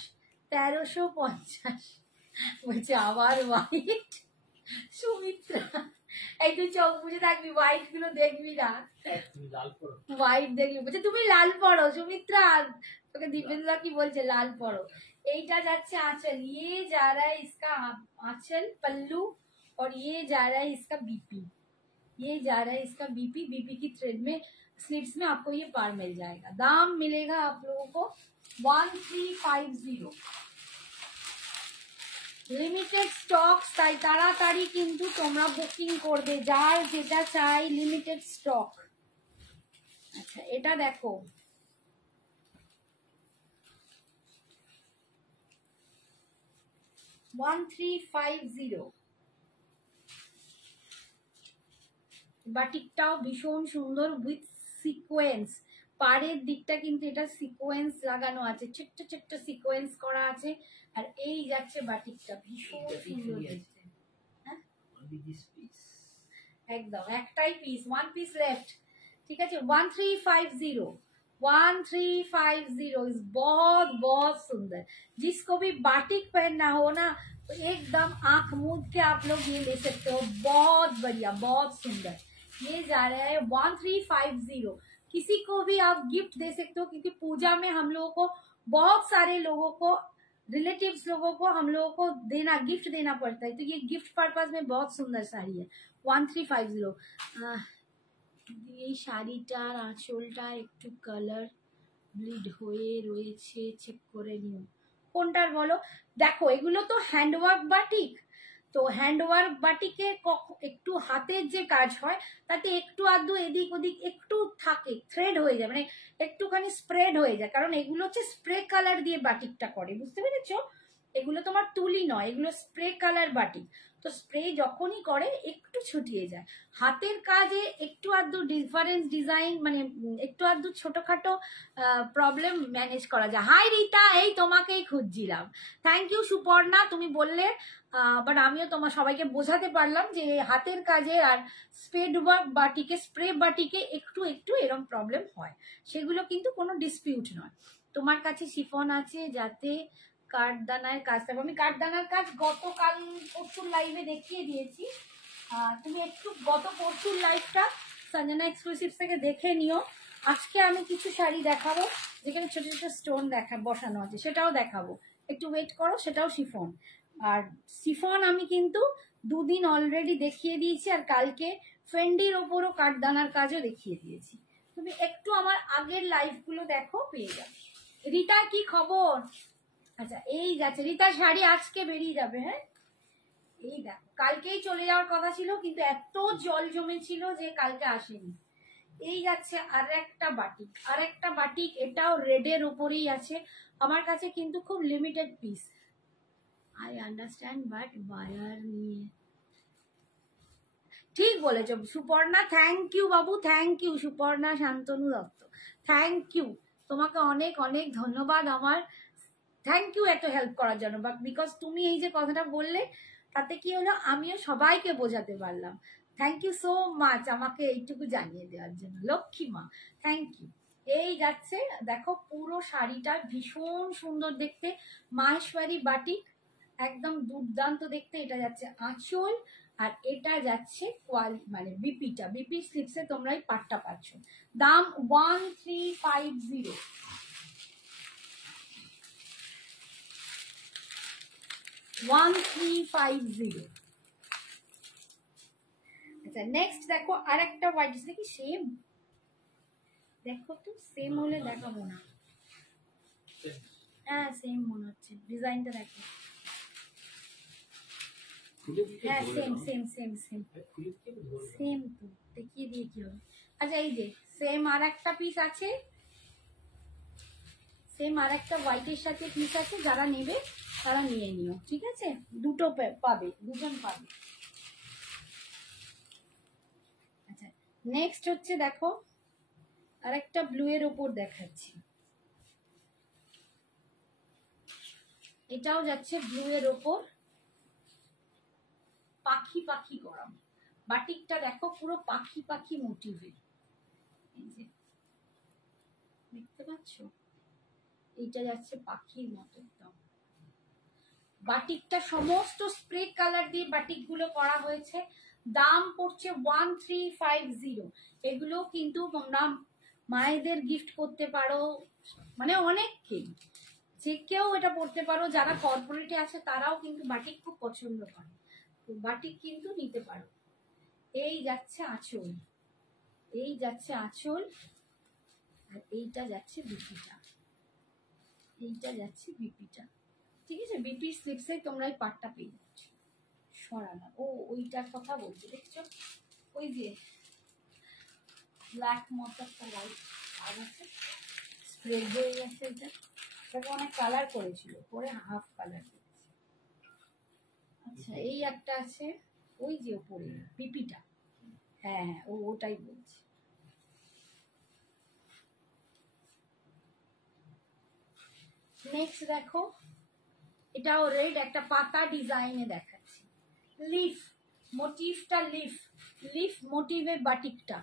1350। বলছে আবার হোয়াইট, সুমিত্রা এই তুই চোখ বুঝে থাকবি, হোয়াইট গুলো দেখবি না, হোয়াইট দেখবি। বলছে তুমি লাল পড়ো সুমিত্রা, তোকে दीपेंद्र की বলছে লাল পড়ো। এইটা যাচ্ছে आंचल, ये जा रहा है इसका आंचल पल्लू, और ये जा रहा है इसका बीपी, ये जा रहा है इसका बीपी। बीपी की थ्रेड में स्लीव्स में आपको ये पार मिल जाएगा। दाम मिलेगा आप लोगों को 1350। লিমিটেড স্টক, তাই তাড়াতাড়ি কিন্তু তোমরা বুকিং করবে, যার যেটা চাই লিমিটেড স্টক। আচ্ছা এটা দেখো, বাটিকটাও ভীষণ সুন্দর উইথ সিকোয়েন্স, পাড়ের দিকটা কিন্তু এটা সিকোয়েন্স লাগানো আছে, ছোট্ট ছোট্ট সিকোয়েন্স করা আছে। আর এই যাচ্ছে বাটিকটা, ভীষণ সুন্দর দেখতে। হ্যাঁ একদম একটাই পিস, ওয়ান পিস লেফট, ঠিক আছে। 1350, 1350 इज बहुत बहुत सुंदर। जिसको भी बाटिक पहनना हो ना, तो एकदम आंख मूंद के आप लोग ये ले सकते हो, बहुत बढ़िया बहुत सुंदर। ये जा रहा है 1350, किसी को भी आप गिफ्ट दे सकते हो, क्योंकि पूजा में हम लोगों को बहुत सारे लोगों को रिलेटिव्स लोगों को हम लोगों को देना, गिफ्ट देना पड़ता है, तो ये गिफ्ट पर्पज में बहुत सुंदर साड़ी है 1350। এই শাড়িটার আঁচলটা একটু কালার ব্লিড হয়ে রয়েছে, চেক করে নিও কোনটার বলো। দেখো এগুলো তো হ্যান্ডওয়ার্ক বাটিক, তো হ্যান্ডওয়ার্ক বাটিকে একটু হাতের যে কাজ হয় তাতে একটু আধটু এদিক ওদিক একটু থাকে, থ্রেড হয়ে যায়, মানে একটুখানি স্প্রেড হয়ে যায়, কারণ এগুলো হচ্ছে স্প্রে কালার দিয়ে বাটিকটা করে, বুঝতে পেরেছো। এগুলো তোমার তুলি নয়, এগুলো স্প্রে কালার বাটিক, তো স্প্রে যখনই করে একটু ছুটিয়ে যায়। হাতের কাজে একটু আধটু ডিফারেন্স ডিজাইন, মানে একটু আধটু ছোটখাটো প্রবলেম ম্যানেজ করা যায়। হাই রিতা, এই তোমাকেই খুঁজছিলাম, থ্যাংক ইউ সুপর্ণা, তুমি বললে, বাট আমিও তোমার সবাইকে বোঝাতে পারলাম যে হাতের কাজে আর স্প্রেড ওয়ার্ক বাটিকে, স্প্রে বাটিকে একটু একটু এরকম প্রবলেম হয়, সেগুলো কিন্তু কোনো ডিসপিউট নয়। তোমার কাছে শিফন আছে যাতে কাঠদানার কাজ থাকবে, আমি কাঠদানার কাজ গতকাল পরশুর লাইভে দেখিয়ে দিয়েছি, তুমি একটু গত পরশুর লাইভটা সঞ্জনা এক্সক্লুসিভ থেকে দেখে নিও। আজকে আমি কিছু শাড়ি দেখাবো যেখানে ছোট ছোট স্টোন বসানো আছে, সেটাও দেখাবো, একটু ওয়েট করো, সেটাও শিফন। আর শিফন আমি কিন্তু দুদিন অলরেডি দেখিয়ে দিয়েছি, আর কালকে ফেন্ডির ওপরও কাঠদানার কাজও দেখিয়ে দিয়েছি, তুমি একটু আমার আগের লাইভগুলো দেখো, পেয়ে যাবে। রিতা কি খবর, আচ্ছা এই যাচ্ছে রীতা শাড়ি আজকে বেরিয়ে যাবে। হ্যাঁ এই দেখো কালকেই চলে যাওয়ার কথা ছিল কিন্তু এত জল জমেছিল যে কালকে আসেনি। এই যাচ্ছে আর একটা বাটিক এটাও রেডের উপরেই আছে আমার কাছে কিন্তু খুব limited piece. I understand but buyer নিয়ে ঠিক বলেছো সুপর্ণা, থ্যাংক ইউ বাবু, thank you Suparna Shantanu Dutta, thank you তোমাকে অনেক অনেক ধন্যবাদ। আমার থ্যাংক ইউ এত হেল্প করার জন্য, বাট বিকজ তুমি এই যে কথাটা বললে তাতে কি হলো আমিও সবাইকে বোঝাতে পারলাম। থ্যাংক ইউ সো মাচ আমাকে এইটুকু জানিয়ে দেওয়ার জন্য, লক্ষ্মী মা থ্যাংক ইউ। এই যাচ্ছে দেখো পুরো শাড়িটা ভীষণ সুন্দর দেখতে, মাহেশ্বরী বাটিক, একদম দুর্দান্ত দেখতে। এটা যাচ্ছে আঁচল আর এটা যাচ্ছে মানে বিপিটা, বিপি স্লিপসে তোমরা এই পাটটা পাচ্ছ। দাম 1350। আচ্ছা নেক্সট দেখো আরেকটা হোয়াইট দেখি, সেম দেখো তো সেম হলে দেখাবো না। হ্যাঁ সেম মনে হচ্ছে, ডিজাইনটা দেখো। হ্যাঁ same same same same same তো দেখিয়ে দিয়ে কি হবে। আচ্ছা এই যে সেম আর একটা পিস আছে, সেম আর একটা হোয়াইটের সাথে পিস আছে, যারা নেবে তারা নিয়ে নিও, ঠিক আছে? দুটো পাবে, দুজন পাবে। আচ্ছা নেক্সট হচ্ছে দেখো আর একটা ব্লু এর ওপর দেখাচ্ছি, এটাও যাচ্ছে ব্লু এর ওপর, পাখি পাখি করা বাটিকটা দেখো পুরো পাখি পাখি মোটিভের, এই যে দেখতে পাচ্ছ এইটা যাচ্ছে পাখির মতো একদম। বাটিকটা সমস্ত স্প্রে কালার দিয়ে বাটিক গুলো করা হয়েছে, দাম পড়ছে 1350। এগুলো কিন্তু তোমরা মায়েদের গিফট করতে পারো, মানে অনেককেই, যে কেউ এটা পড়তে পারো, যারা কর্পোরেটে আছে তারাও কিন্তু বাটিক খুব পছন্দ করে, তো বাটিক কিন্তু নিতে পারো। এই যাচ্ছে আঁচল, এই যাচ্ছে আঁচল আর এইটা যাচ্ছে বিপিটা, এইটা যাচ্ছে বিপিটা, ঠিক আছে? বিপির স্লিপসে তোমরা এই পাটটা পেয়ে যাচ্ছ। সরানা ও ওইটার কথা বলছি, দেখছো ওই যে ব্ল্যাক মতো একটা লাইট আর আছে, স্প্রেড হয়ে গেছে, এটাকে অনেক কালার করেছিল, পরে হাফ কালার করেছে। আচ্ছা এই একটা আছে ওই যে ওপরে বিপিটা, হ্যাঁ হ্যাঁ ওটাই বলছি। নেক্সট দেখো এটাও রেড, একটা পাতা ডিজাইনে দেখাচ্ছি, লিফ মোটিভটা, লিফ লিফ মোটিভে বাটিকটা,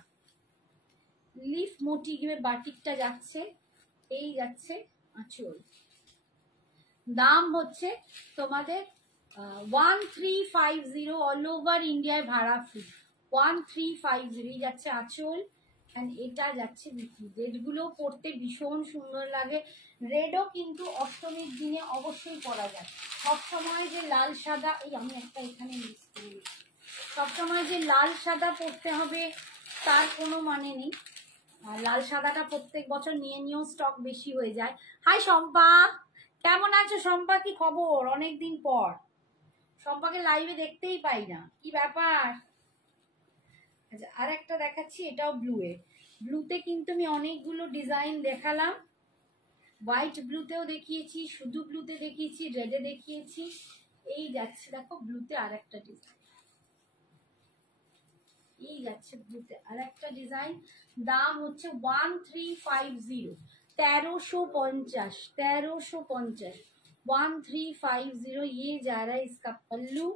লিফ মোটিভে বাটিকটা যাচ্ছে, এই যাচ্ছে আঁচল। দাম হচ্ছে তোমাদের 1350, অল ওভার ইন্ডিয়ায় ভাড়া ফ্রি, 1350 যাচ্ছে আঁচল। এটা যাচ্ছে বিক্রি, রেডগুলো পরতে ভীষণ সুন্দর লাগে, রেডও কিন্তু অষ্টমীর দিনে অবশ্যই পরা যায়। সবসময় যে লাল সাদা, এই আমি একটা এখানে মিস করে দিচ্ছি, সবসময় যে লাল সাদা পরতে হবে তার কোনো মানে নেই, লাল সাদাটা প্রত্যেক বছর নিয়ে নিয়েও স্টক বেশি হয়ে যায়। হাই শম্পা, কেমন আছো শম্পা? কি খবর, অনেকদিন পর, শম্পাকে লাইভে দেখতেই পাই না, কি ব্যাপার? আচ্ছা আর একটা দেখাচ্ছি, এটাও ব্লু এ, ব্লুতে কিন্তু আমি অনেকগুলো ডিজাইন দেখালাম, হোয়াইট ব্লুতেও দেখিয়েছি, শুধু ব্লুতে দেখিয়েছি, রেডে দেখিয়েছি। এই যাচ্ছে দেখো ব্লুতে আর একটা ডিজাইন, এই যাচ্ছে ব্লুতে আর একটা ডিজাইন, দাম হচ্ছে 1350, 1350, 1350। ये जा रहा है इसका पल्लू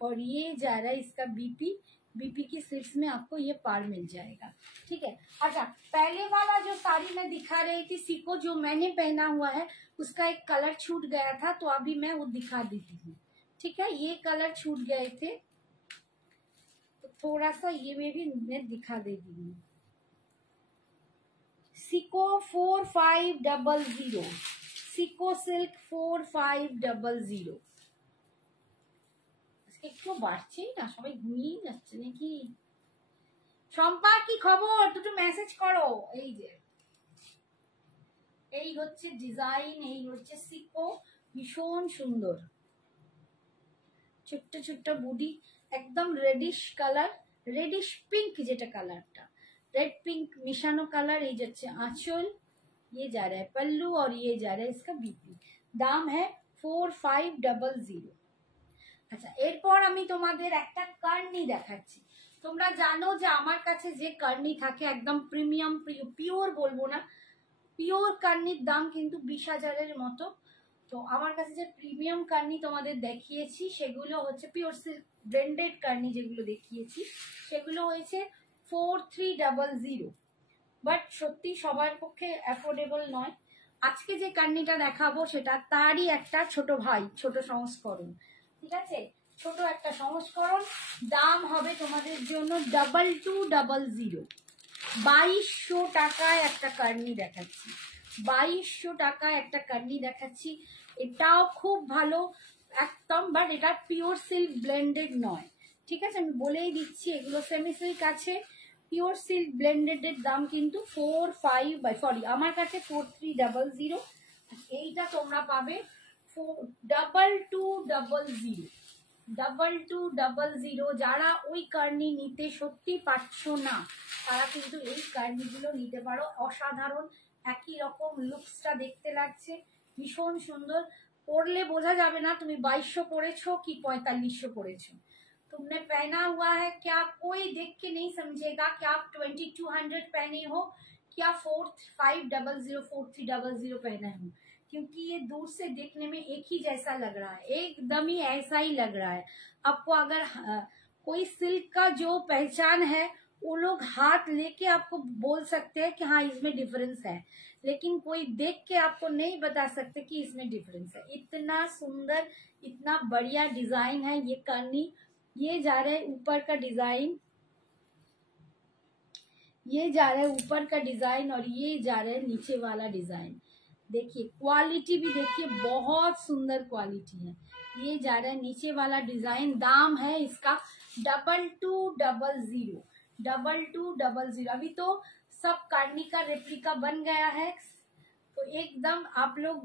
और ये जा रहा है इसका बीपी, बीपी की स्लीव्स में आपको ये पार मिल जाएगा, ठीक है? अच्छा पहले वाला जो साड़ी मैं दिखा रही थी सिको, जो मैंने पहना हुआ है उसका एक कलर छूट गया था, तो अभी मैं वो दिखा देती हूँ, ठीक है? ये कलर छूट गए थे तो थोड़ा सा ये में भी मैं दिखा देती हूँ। सिको 4500, सिको सिल्क 4500। একটু বাড়ছেই না, সবাই ঘুমিয়েই যাচ্ছে নাকি? শম্পা কি খবর, দুটো মেসেজ করো। এই যে এই হচ্ছে ডিজাইন, এই হচ্ছে সিকো, ভীষণ সুন্দর, ছোট্ট ছোট্ট বুডি, একদম রেডিশ কালার, রেডিশ পিঙ্ক যেটা কালারটা, रेड पिंक मिशानो कलर। ये যাচ্ছে आंचल, ये जा रहा है पल्लू और ये जा रहा है इसका बीपी। दाम है 4500। আচ্ছা, এরপর আমি তোমাদের একটা কার্নি দেখাচ্ছি। তোমরা জানো যে আমার কাছে যে কার্নি থাকে একদম প্রিমিয়াম, পিওর বলবো না, পিওর কার্নির দাম কিন্তু 20,000-এর মতো। তো আমার কাছে যে প্রিমিয়াম কার্নি তোমাদের দেখিয়েছি সেগুলো হচ্ছে পিওর সিল্ক ব্লেন্ডেড কার্নি, যেগুলো দেখিয়েছি সেগুলো হয়েছে 4300। বাট সত্যি সবার পক্ষে অ্যাফোর্ডেবল নয়। আজকে যে কার্নিটা দেখাবো সেটা তারই একটা ছোট ভাই, ছোট সংস্করণ, ঠিক আছে, ছোট একটা সংস্করণ। দাম হবে তোমাদের জন্য 2200। 2200 টাকায় একটা কার্নি দেখাচ্ছি, 2200 টাকায় একটা কার্নি দেখাচ্ছি। এটাও খুব ভালো একদম, বাট এটা পিওর সিল্ক ব্লেন্ডেড নয়, ঠিক আছে, আমি বলেই দিচ্ছি। এগুলো সেমি সিল্ক আছে, পিওর সিল্ক ব্লেন্ডেডের দাম কিন্তু 45 আমার কাছে 4300। এইটা তোমরা পাবে 2200। 2200। যারা ওই কার্নি নিতে সত্যি পারছো না তারা কিন্তু এই কার্নিগুলো নিতে পারো। অসাধারণ, একই রকম লুকসটা দেখতে লাগছে, ভীষণ সুন্দর। পরলে বোঝা যাবে না তুমি 2200 পরেছো কি 4500 পরেছো। तुमने पहना हुआ है क्या, कोई देख के नहीं समझेगा कि आप 2200 पहने हो क्या 4500 4300 पहने हो, क्योंकि ये दूर से देखने में एक ही जैसा लग रहा है, एकदम ही ऐसा ही लग रहा है आपको। अगर कोई सिल्क का जो पहचान है वो लोग हाथ लेके आपको बोल सकते हैं कि हाँ इसमें डिफरेंस है, लेकिन कोई देख के आपको नहीं बता सकते कि इसमें डिफरेंस है। इतना सुंदर, इतना बढ़िया डिजाइन है ये करनी। ये जा रहा है ऊपर का डिजाइन, ये जा रहा है ऊपर का डिजाइन और ये जा रहा है नीचे वाला डिजाइन। देखिए क्वालिटी भी देखिए, बहुत सुंदर क्वालिटी है। ये जा रहा है नीचे वाला डिजाइन। दाम है इसका 2200। 2200। अभी तो सब कार्नी का रेप्लिका बन गया है, तो एकदम आप लोग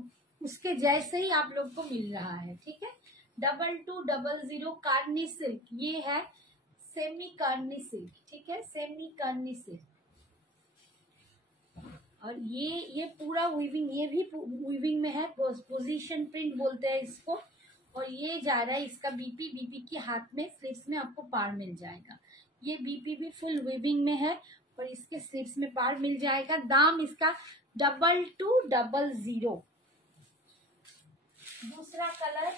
उसके जैसे ही आप लोग को मिल रहा है, ठीक है। 2200 कार्नी सिल्क, ये है सेमी कार्नी सिल्क, ठीक है, सेमी कार्नी सिल्क। और ये पूरा वीविंग, ये भी वीविंग में है, पोजीशन प्रिंट बोलते हैं इसको। और ये जा रहा है इसका बीपी, बीपी के हाथ में स्लीव्स में आपको पार मिल जाएगा। ये बीपी भी फुल वीविंग में है और इसके स्लीव्स में पार मिल जाएगा। दाम इसका 2200। दूसरा कलर,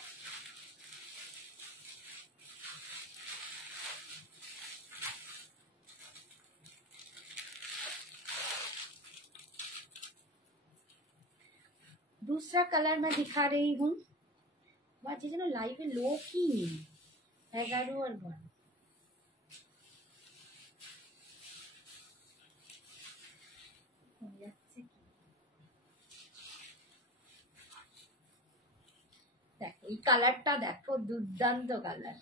दूसरा कलर मैं दिखा रही हूँ। বাজে যেন লাইভে লোকই নেই, 11 আর 12। দেখো এই কালারটা দেখো, দুর্দান্ত কালার,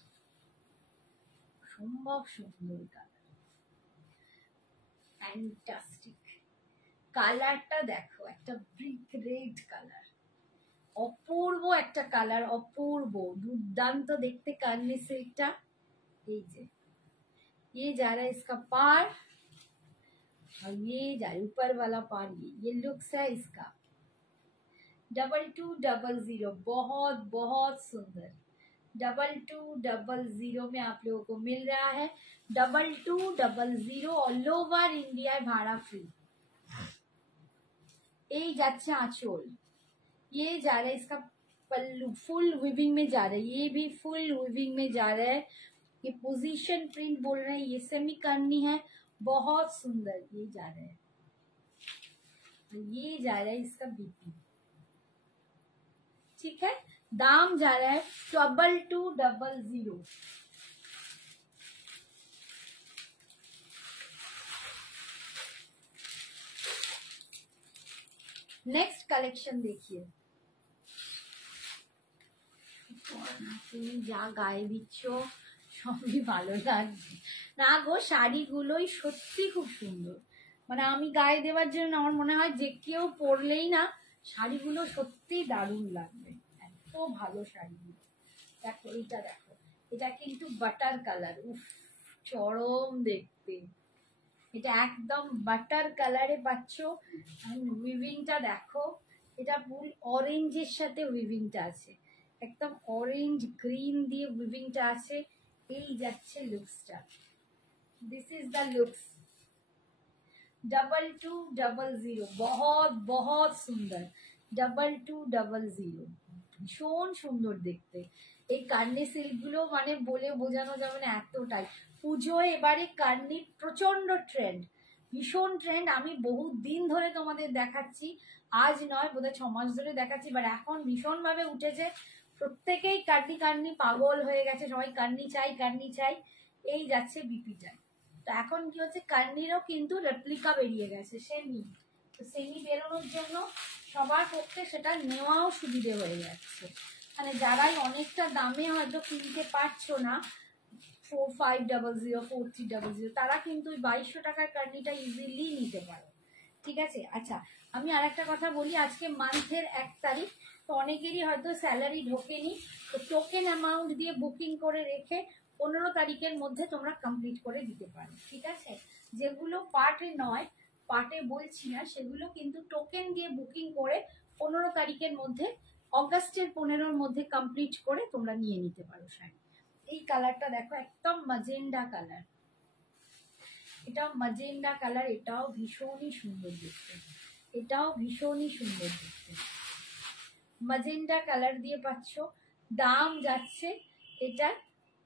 সম্ভব সুন্দর কালার, ফ্যান্টাস্টিক কালারটা দেখো, একটা ব্রিক রেড কালার, অপূর্ব একটা কালার, অপূর্ব দুর্দান্ত দেখতে কার্নি সিল্কটা। এই যে ये जा रहा है इसका पार और ये जा रहा है ऊपर वाला पार, ये लुक्स है इसका। 2200, बहुत बहुत सुंदर। 2200 में आप लोगों को मिल रहा है। 2200 ऑल ओवर इंडिया भाड़ा फ्री। এই যাচ্ছে आंचल, ये जा रहा है इसका पल्लू, फुल विविंग में जा रहा है, ये भी फुल विविंग में जा रहा है। ये पोजीशन प्रिंट बोल रहे हैं, ये सेमी करनी है, बहुत सुंदर। ये जा रहा है, ये जा रहा है इसका बीपी, ठीक है। दाम जा रहा है 2200। नेक्स्ट कलेक्शन देखिए। তুমি যা গায়ে দিচ্ছ সবই ভালো লাগছে না গো, শাড়িগুলোই সত্যি খুব সুন্দর। মানে আমি গায়ে দেওয়ার জন্য আমার মনে হয় যে কেউ পরলেই না শাড়িগুলো সত্যি দারুণ লাগবে। ভালো শাড়ি। দেখো এটা, দেখো এটা কিন্তু বাটার কালার, উফ চরম দেখতে। এটা একদম বাটার কালারে পাচ্ছ। উইভিংটা দেখো, এটা ফুল অরেঞ্জের সাথে উইভিংটা আছে, একদম অরেঞ্জ গ্রিন দিয়ে উইভিংটা আছে। এই যাচ্ছে লুকসটা, দিস ইজ দ্য লুকস। 2200, बहुत बहुत সুন্দর। 2200 ভীষণ সুন্দর দেখতে। এই কার্নি সিল্ক গুলো মানে বলে বোঝানো যাবে না, এতটাই। পুজোয় এবারে কার্নি প্রচন্ড ট্রেন্ড, ভীষণ ট্রেন্ড। আমি বহু দিন ধরে তোমাদের দেখাচ্ছি, আজ নয় বোধহয় 6 মাস ধরে দেখাচ্ছি, বাট এখন ভীষণ ভাবে উঠেছে। প্রত্যেকেই কার্নি কার্নি পাগল হয়ে গেছে, সবাই কার্নি চাই কার্নি চাই। এই যাচ্ছে বিপিটাই। তো এখন কি হচ্ছে, কার্নিরও কিন্তু রেপ্লিকা বেরিয়ে গেছে, সেমি। তো সেমি বেরোনোর জন্য সবার পক্ষে সেটা নেওয়াও সুবিধে হয়ে যাচ্ছে। মানে যারাই অনেকটা দামে হয়তো কিনতে পারছো না, 4500, 4300, তারা কিন্তু ওই 2200 টাকার কার্নিটা ইজিলি নিতে পারো। ঠিক আছে। আচ্ছা, আমি আর একটা কথা বলি, আজকে মান্থের 1 তারিখ, তো অনেকেরই হয়তো স্যালারি ঢোকেনি, তো টোকেন অ্যামাউন্ট দিয়ে বুকিং করে রেখে 15 তারিখের মধ্যে তোমরা কমপ্লিট করে দিতে পারো। ঠিক আছে। যেগুলো পার্টে নয়, পার্টে বলছি না, সেগুলো কিন্তু টোকেন দিয়ে বুকিং করে 15 তারিখের মধ্যে, অগাস্টের 15-র মধ্যে কমপ্লিট করে তোমরা নিয়ে নিতে পারো শাড়ি। এই কালারটা দেখো, একদম ম্যাজেন্ডা কালার, এটা ম্যাজেন্ডা কালার, এটাও ভীষণই সুন্দর দেখতে, এটাও ভীষণই সুন্দর দেখতে। ম্যাজেন্ডা কালার দিয়ে পাচ্ছ। দাম যাচ্ছে এটা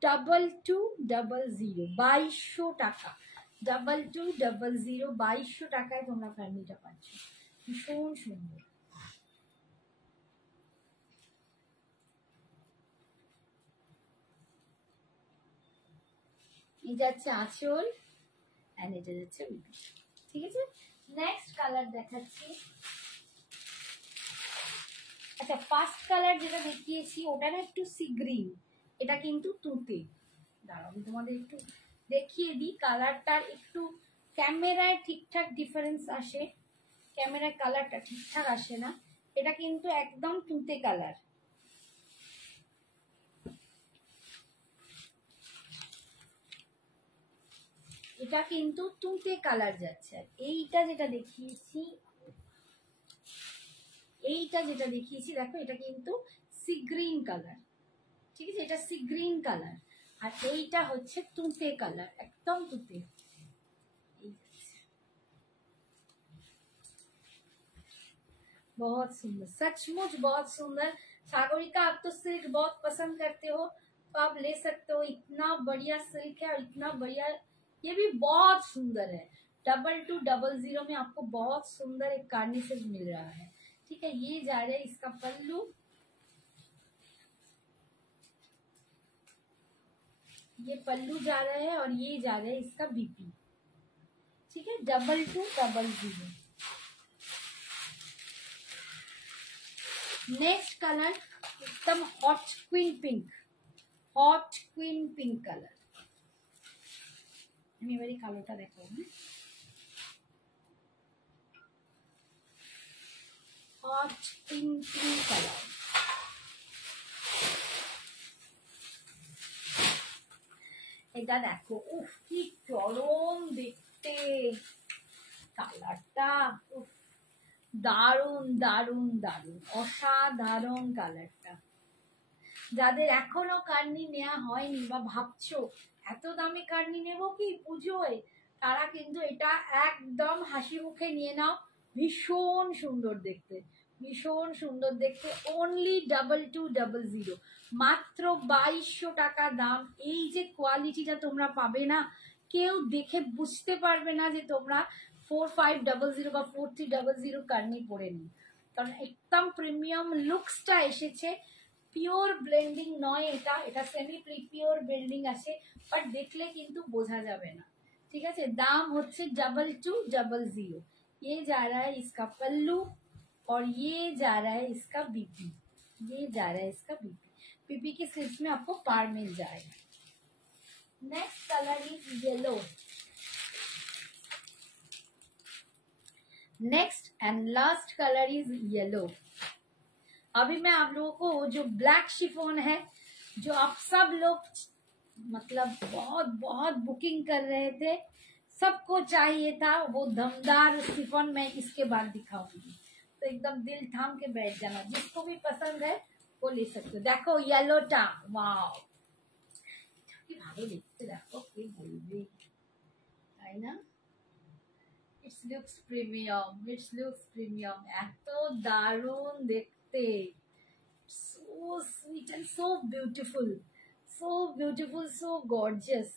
2200, 2200 টাকা। 2200, 2200 টাকায় তোমরা কার্নিটা পাচ্ছ, ভীষণ সুন্দর। এই যাচ্ছে আঁচল, এন্ড এটা যাচ্ছে উইপি। ঠিক আছে। নেক্সট কালার দেখাচ্ছি। আচ্ছা, ফার্স্ট কালার যেটা দেখিয়েছি ওটা না একটু সি গ্রিন, এটা কিন্তু তুতে। দাঁড়াও আমি তোমাদের একটু দেখিয়ে দিই, কালারটার একটু ক্যামেরায় ঠিকঠাক ডিফারেন্স আসে, ক্যামেরায় কালারটা ঠিকঠাক আসে না। এটা কিন্তু একদম তুতে কালার, এটা কিন্তু তুতে কালার যাচ্ছে। আর এইটা যেটা দেখিয়েছি, এইটা যেটা দেখিয়েছি দেখো, এটা কিন্তু সি গ্রিন কালার। ঠিক আছে, এটা সি গ্রিন কালার, আর এইটা হচ্ছে তুতে কালার, একদম তুতে। बहुत सुंदर, सचमुच बहुत सुंदर। सागरिका, आप तो सिल्क बहुत पसंद करते हो, तो आप ले सकते हो। इतना बढ़िया सिल्क है और इतना बढ़िया, ये भी बहुत सुंदर है। 2200 में आपको बहुत सुंदर एक कार्नी सिल्क मिल रहा है। ठीक है, ये जा रहा है इसका पल्लू, ये पल्लू जा रहा है, और ये जा रहा है इसका बीपी। ठीक है, 2200। नेक्स्ट कलर एकदम hot queen pink, hot queen pink colour. আমি এবারে কালোটা দেখাবো। হট পিঙ্ক পিঙ্ক কালার, এটা দেখো, উফ কি চরম দেখতে কালারটা, উফ দারুন দারুন দারুন, অসাধারণ কালারটা। যাদের এখনো কার্নি নেওয়া হয়নি বা ভাবছো এত দামে কার্নি নেব কি পুজোয়, তারা কিন্তু এটা একদম হাসি মুখে নিয়ে নাও। ভীষণ সুন্দর দেখতে, ভীষণ সুন্দর দেখতে। অনলি 2200, মাত্র 2200 টাকা দাম। এই যে কোয়ালিটিটা তোমরা পাবে না, কেউ দেখে বুঝতে পারবে না যে তোমরা 4500 বা 4300 কার্নি পরে নি, কারণ একদম প্রিমিয়াম লুকসটা এসেছে। পিওর ব্লেন্ডিং নয় এটা, এটা সেমি পিওর ব্লেন্ডিং আছে, বাট দেখলে কিন্তু বোঝা যাবে না। ঠিক আছে, দাম হচ্ছে 2200। ये जा रहा है इसका पल्लू, और ये जा रहा है इसका बीपी, ये जा रहा है इसका बीपी। बीपी के स्लीव्स में आपको पार मिल जाएगा। Next colour is yellow. Next and last colour is yellow. अभी मैं आप लोगों को जो ब्लैक शिफॉन है, जो आप सब लोग मतलब बहुत बहुत बुकिंग कर रहे थे, सबको चाहिए था, वो दमदार शिफॉन मैं इसके बाद दिखाऊंगी। तो एकदम दिल थाम के बैठ जाना, जिसको भी पसंद है वो ले सकते हो। देखो येलोटा, वाओ ভালো দেখতে, দেখো কি বলবি, তাই না? It's looks premium, it's looks premium, এত দারুণ দেখতে, so sweet and so beautiful, so beautiful, so gorgeous,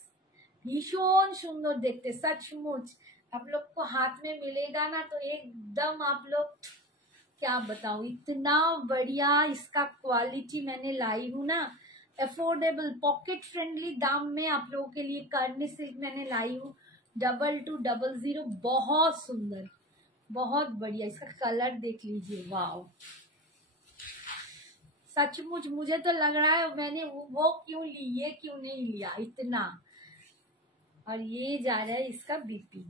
भीषण सुंदर देखते, सचमुच आप लोग को हाथ में मिलेगा ना तो एकदम आप लोग, क्या बताऊं, इतना बढ़िया इसका क्वालिटी मैंने लाई हूं ना, अफोर्डेबल पॉकेट फ्रेंडली दाम में आप लोगों के लिए कर्नी सिल्क मैंने लाई हूँ 2200, बहुत सुंदर, बहुत बढ़िया। इसका कलर देख लीजिए, वाओ, सचमुच मुझे तो लग रहा है मैंने वो क्यों ली, ये क्यों नहीं लिया इतना। और ये जा रहा है इसका बीपी,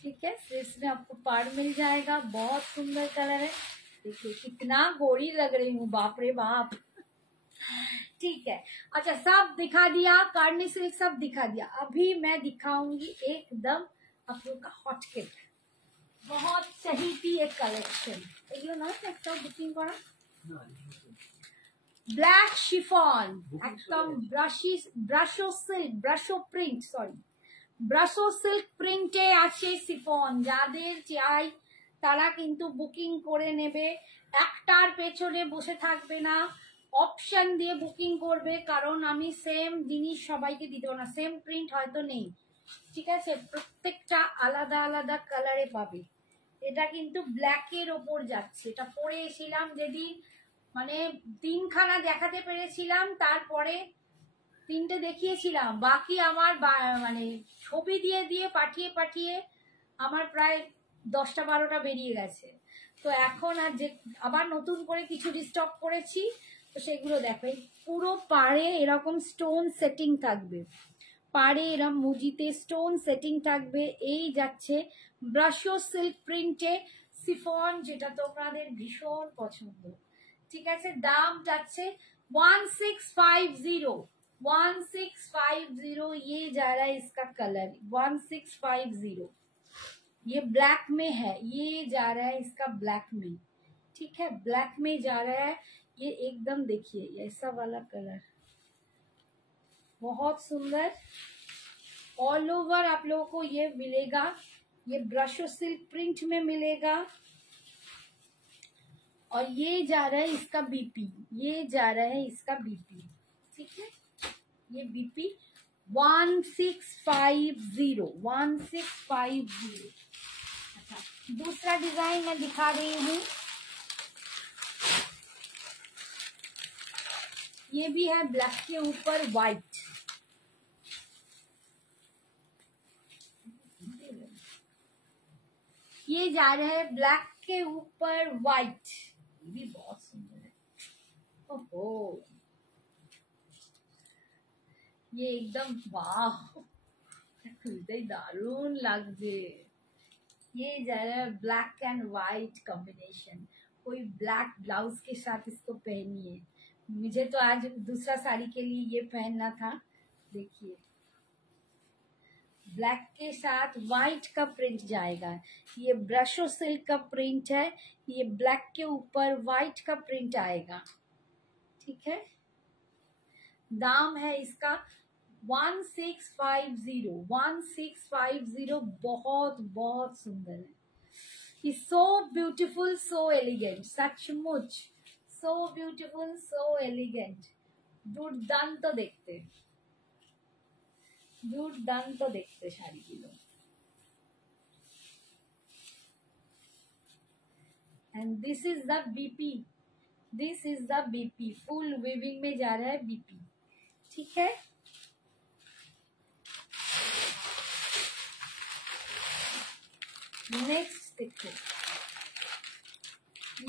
ठीक है, फिर इसमें आपको पाड़ मिल जाएगा, बहुत सुंदर कलर है, देखिए कितना गोरी लग रही हूँ, बाप रे बाप। ठीक है, अच्छा सब दिखा दिया, कार्नी सिल्क सब दिखा दिया। अभी मैं दिखाऊंगी एकदम आप लोग का हॉट केक, बहुत सही थी एक कलेक्शन, এগুলো না একটা বুকিং করা, ব্ল্যাক শিফন, একদম brasso silk, brasso print, sorry brasso silk প্রিন্টে আছে শিফন, যাদের চাই তারা কিন্তু বুকিং করে নেবে, একটার পেছনে বসে থাকবে না, অপশন দিয়ে বুকিং করবে, কারণ আমি সেম জিনিস সবাইকে দিতে পারবো না, সেম প্রিন্ট হয়তো নেই, ঠিক আছে, প্রত্যেকটা আলাদা আলাদা কালারে পাবে। এটা কিন্তু ব্ল্যাকের ওপর যাচ্ছে, এটা পরে এসেছিলাম যেদিন, মানে তিনখানা দেখাতে পেরেছিলাম, তারপরে তিনটে দেখিয়েছিলাম, বাকি আমার মানে ছবি দিয়ে দিয়ে পাঠিয়ে পাঠিয়ে আমার প্রায় 10টা 12টা বেরিয়ে গেছে। তো এখন আর যে আবার নতুন করে কিছু রিস্টক করেছি, তো সেগুলো দেখো, পুরো পাড়ে এরকম স্টোন সেটিং থাকবে, পাড়ে এরকম মুজিতে স্টোন সেটিং থাকবে, এই যাচ্ছে ব্রাশো সিল্ক প্রিন্টে শিফন, যেটা তোমাদের ভীষণ পছন্দ, ঠিক আছে। দাম যাচ্ছে 1650, 1650, ये जा रहा है इसका कलर 1650, ये ब्लैक में है, ये जा रहा है इसका ब्लैक में, ठीक है, ब्लैक में जा रहा है ये, एकदम देखिए ऐसा वाला कलर, बहुत सुंदर, ऑल ओवर आप लोगों को ये मिलेगा, ये ब्रशो सिल्क प्रिंट में मिलेगा। और ये जा रहा है इसका बीपी, ये जा रहा है इसका बीपी, ठीक है, ये बीपी 1650, 1650। अच्छा, दूसरा डिजाइन मैं दिखा रही हूँ, ये भी है ब्लैक के ऊपर व्हाइट, ये जा रहा है ब्लैक के ऊपर व्हाइट, ये भी बहुत सुंदर है, ओहो ये एकदम वाह, खुलते ही दारुण লাগছে। ये जा रहा है ब्लैक एंड व्हाइट कॉम्बिनेशन, कोई ब्लैक ब्लाउज के साथ इसको पहनिए, मुझे तो आज दूसरा साड़ी के लिए ये पहनना था, देखिए ब्लैक के साथ व्हाइट का प्रिंट जाएगा, ये ब्रशो सिल्क का प्रिंट है, ये ब्लैक के ऊपर व्हाइट का प्रिंट आएगा, ठीक है। दाम है इसका 1650, 1650, बहुत बहुत सुंदर है, ये सो ब्यूटीफुल, सो एलिगेंट, सचमुच सो ब्यूटीफुल, सो एलिगेंट, দুর্দান্ত দেখতে, দুর্দান্ত দেখতে শাড়িগুলো। And this is the BP, this is the BP, full weaving में जा रहा है बीपी, ठीक है। नेक्स्ट देखो,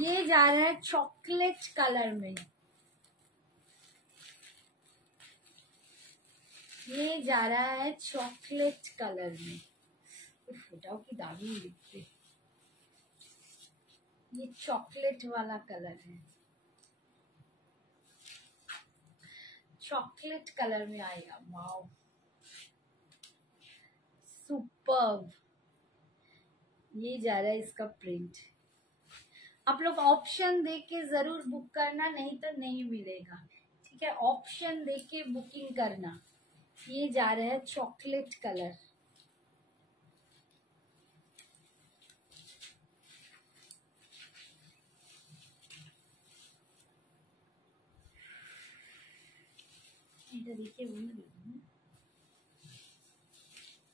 ये जा रहा है चॉकलेट कलर में, ये जा रहा है चॉकलेट कलर में, फुटाओ की दागी दिखते, ये चॉकलेट वाला कलर है, चॉकलेट कलर में आएगा। Wow superb. ये जा रहा है इसका प्रिंट। आप लोग ऑप्शन देके जरूर बुक करना, नहीं तो नहीं मिलेगा, ठीक है। ऑप्शन देके बुकिंग करना। ये जा रहा है चॉकलेट कलर। देखिए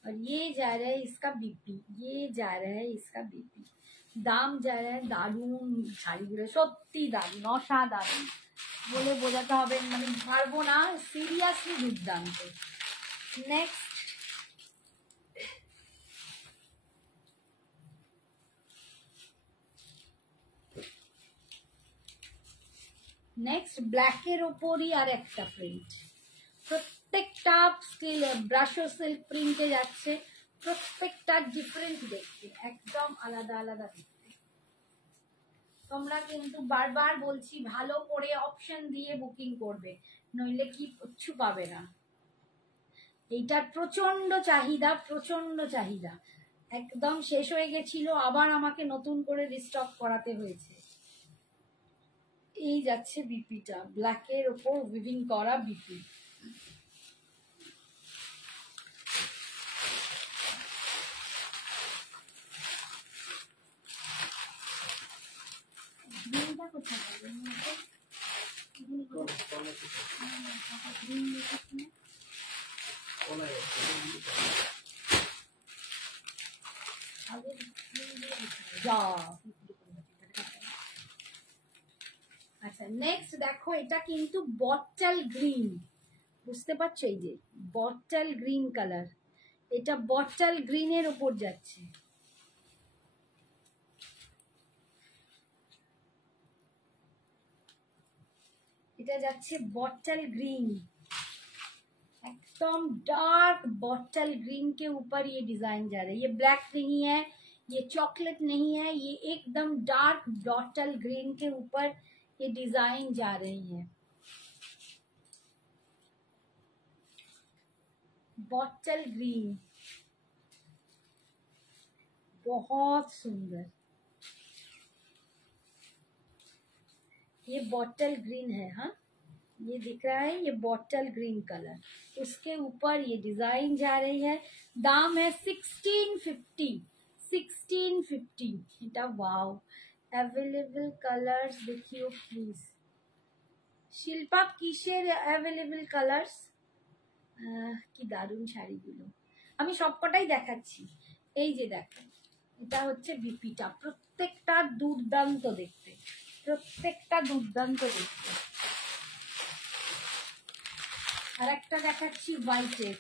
और ये जा रहा है इसका बीपी, ये जा रहा है इसका बीपी। दाम जा रहा है দারুন শাড়িগুলো, সত্যি দারুন, অসাধারণ বলে বোঝাতে হবে মানে পারবো না, সিরিয়াসলি দুর্দান্ত। নেক্সট ব্ল্যাকের ওপরই আর একটা প্রিন্ট, প্রত্যেকটা ব্রাশো সিল্ক প্রিন্টে যাচ্ছে, প্রত্যেকটা ডিফারেন্ট দেখতে, একদম আলাদা আলাদা দেখতে। তোমরা কিন্তু বারবার বলছি ভালো করে অপশন দিয়ে বুকিং করবে, নইলে কি কিচ্ছু পাবে না। এইটার প্রচন্ড চাহিদা, প্রচন্ড চাহিদা, একদম শেষ হয়ে গেছিল, আবার আমাকে নতুন করে রিস্টক করাতে হয়েছে। এই যাচ্ছে বিপিটা, ব্ল্যাকের ওপর উইভিং করা বিপি। আচ্ছা নেক্সট দেখো, এটা কিন্তু বটল গ্রিন, বুঝতে পারছো? এই যে বটল গ্রিন কালার, এটা বটল গ্রিনের উপর যাচ্ছে। এটা যাচ্ছে बॉटल ग्रीन, एकदम डार्क बॉटल ग्रीन के ऊपर ये डिजाइन जा रहा है। ये ब्लैक नहीं है, ये चॉकलेट नहीं है, ये एकदम डार्क बॉटल ग्रीन के ऊपर ये डिजाइन जा रही है। बॉटल ग्रीन बहुत सुंदर, ये बॉटल ग्रीन है। हाँ ये दिख रहा है, ये बॉटल ग्रीन कलर, उसके ऊपर ये डिजाइन जा रही है। दाम है 1650, 1650। এটা वाओ, अवेलेबल कलर्स देखियो प्लीज। শিল্পা কিসের অ্যাভেলেবল কালার্স? কি দারুণ শাড়িগুলো, আমি সবকটাই দেখাচ্ছি। এই যে দেখো, এটা হচ্ছে বিপিটা, প্রত্যেকটা দুর্দান্ত দেখতে, প্রত্যেকটা দুর্দান্ত দেখতে। আর একটা দেখাচ্ছি হোয়াইটের,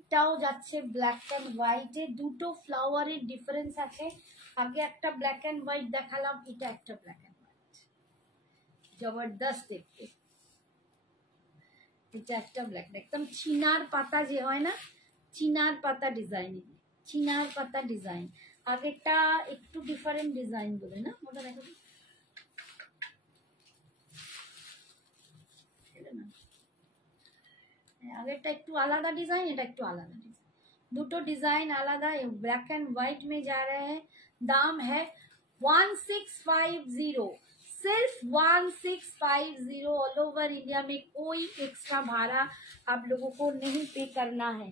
এটাও যাচ্ছে ব্ল্যাক অ্যান্ড হোয়াইটে। দুটো ফ্লাওয়ারের ডিফারেন্স আছে, আগে একটা ব্ল্যাক অ্যান্ড হোয়াইট দেখালাম, এটা একটা ব্ল্যাক অ্যান্ড হোয়াইট, জবরদস্ত দেখতে। এটা একটা ব্ল্যাক, একদম চিনার পাতা যে হয় না, চিনার পাতা ডিজাইন, চিনার পাতা ডিজাইন। আগেরটা একটু ডিফারেন্ট ডিজাইন বলে না, ওটা দেখো আগেরটা একটু আলাদা डिजाइन, এটা একটু আলাদা डिजाइन, দুটো डिजाइन আলাদা। ब्लैक एंड व्हाइट में जा रहे हैं। दाम है 1650, सिर्फ 1650। ऑल ओवर इंडिया में कोई एक्स्ट्रा भाड़ा आप लोगों को नहीं पे करना है।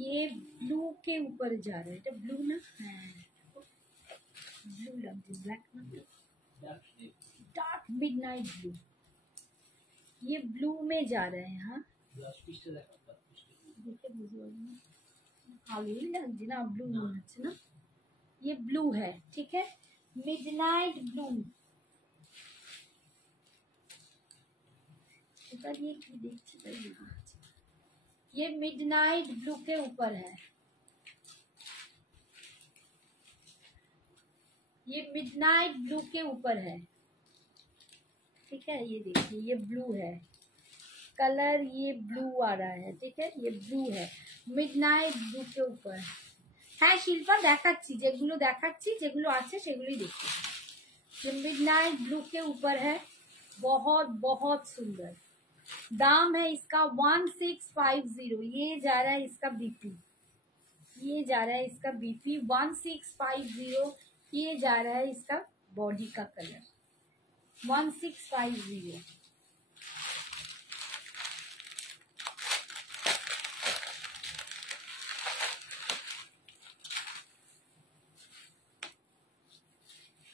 ये ब्लू के ऊपर जा रहा है, तो ब्लू ना, ब्लू लगती, ब्लैक ना, डार्क मिडनाइट ब्लू, ये ब्लू में जा रहे हैं। हाँ देखे काली लगती ना, ब्लू लगती ना, ये ब्लू है, ठीक है, मिडनाइट ब्लू। ये मिडनाइट ब्लू के ऊपर है, ये मिडनाइट ब्लू के ऊपर है, ठीक है। ये देखिए ये ब्लू है कलर, ये ब्लू आ रहा है, ठीक है, ये ब्लू है, मिडनाइट ब्लू के ऊपर। হ্যাঁ শিল্পা দেখাচ্ছি, যেগুলো দেখাচ্ছি যেগুলো আছে সেগুলোই দেখি। ये मिडनाइट ब्लू के ऊपर है, बहुत बहुत सुंदर। दाम है इसका 1650। ये जा रहा है इसका बीपी, ये जा रहा है इसका बीपी 1650। ये जा रहा है इसका बॉडी का कलर 1650।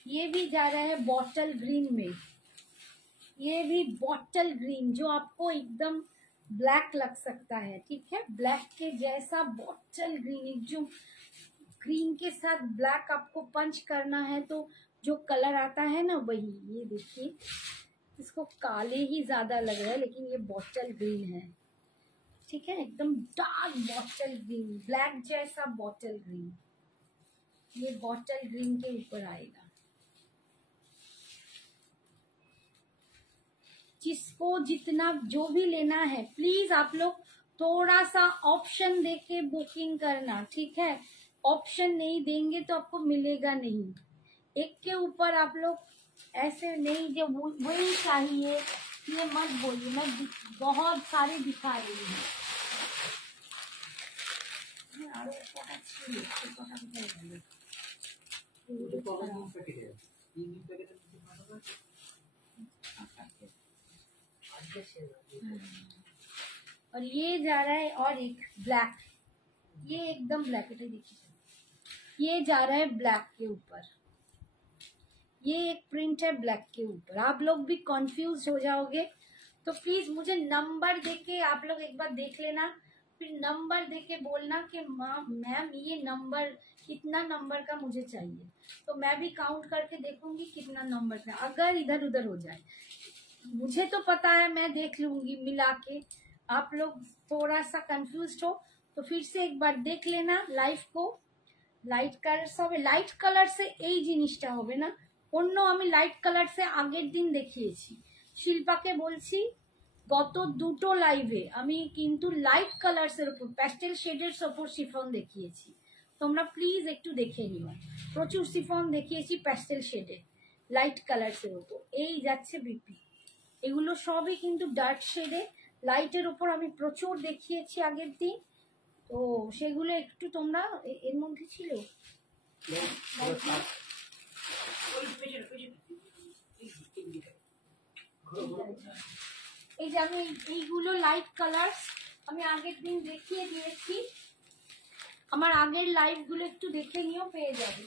ये भी जा रहा है बॉटल ग्रीन में, ये भी बॉटल ग्रीन जो आपको एकदम ब्लैक लग सकता है, ठीक है, ब्लैक के जैसा बॉटल ग्रीन, एकदम ग्रीन के साथ ब्लैक आपको पंच करना है तो जो कलर आता है ना वही। ये देखिए इसको काले ही ज्यादा लग रहा है लेकिन ये बॉटल ग्रीन है, ठीक है, एकदम डार्क बॉटल ग्रीन, ब्लैक जैसा बॉटल ग्रीन। ये बॉटल ग्रीन के ऊपर आएगा। जिसको जितना जो भी लेना है प्लीज आप लोग थोड़ा सा ऑप्शन देके बुकिंग करना, ठीक है, ऑप्शन नहीं देंगे तो आपको मिलेगा नहीं। एक के ऊपर आप लोग ऐसे नहीं जो वही चाहिए ये मत बोलिए, मैं बहुत सारे दिखा रही हूँ। और ये जा रहा है और एक ब्लैक, ये एकदम ब्लैक है, देखिए ये जा रहा है ब्लैक के ऊपर, ये एक प्रिंट है ब्लैक के ऊपर। आप लोग भी कंफ्यूज हो जाओगे तो प्लीज मुझे नंबर देके आप लोग एक बार देख लेना, फिर नंबर देके बोलना कि मैम ये नंबर कितना नंबर का मुझे चाहिए, तो मैं भी काउंट करके देखूंगी कितना नंबर का। अगर इधर उधर हो जाए मुझे तो पता है, मैं देख लूंगी मिला के। आप लोग थोड़ा सा कंफ्यूज हो तो फिर से एक बार देख लेना लाइव को। लाइट কালার হবে, লাইট কালারসে এই জিনিসটা হবে না, অন্য আমি লাইট কালারসে আগের দিন দেখিয়েছি। শিল্পাকে বলছি গত দুটো লাইভে আমি কিন্তু লাইট কালারসের উপর প্যাস্টেল শেডের উপর শিফন দেখিয়েছি, তোমরা প্লিজ একটু দেখে নিও। প্রচুর শিফন দেখিয়েছি প্যাস্টেল শেডে লাইট কালারসের উপর। এই যাচ্ছে বিপি, এগুলো সবই কিন্তু ডার্ক শেডে লাইটের উপর আমি প্রচুর দেখিয়েছি আগের দিন, তো সেগুলো একটু তোমরা এর মধ্যে ছিল। এই যে আমি এইগুলো লাইট কালারস আমি আগের দিন দেখিয়ে দিয়েছি, আমার আগের লাইভগুলো একটু দেখে নিও, পেয়ে যাবে।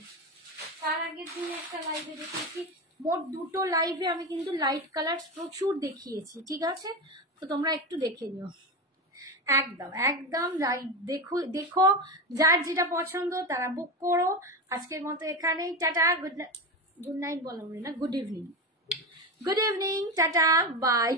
তার আগের দিন একটা লাইভে দেখেছি, মোট দুটো লাইভে আমি কিন্তু লাইট কালারস প্রচুর দেখিয়েছি, ঠিক আছে, তো তোমরা একটু দেখে নিও। একদম একদম রাইট, দেখো দেখো যার যেটা পছন্দ তারা বুক করো। আজকের মতো এখানেই, টাটা, গুড নাইট বলো না, গুড ইভিনিং, টাটা, বাই।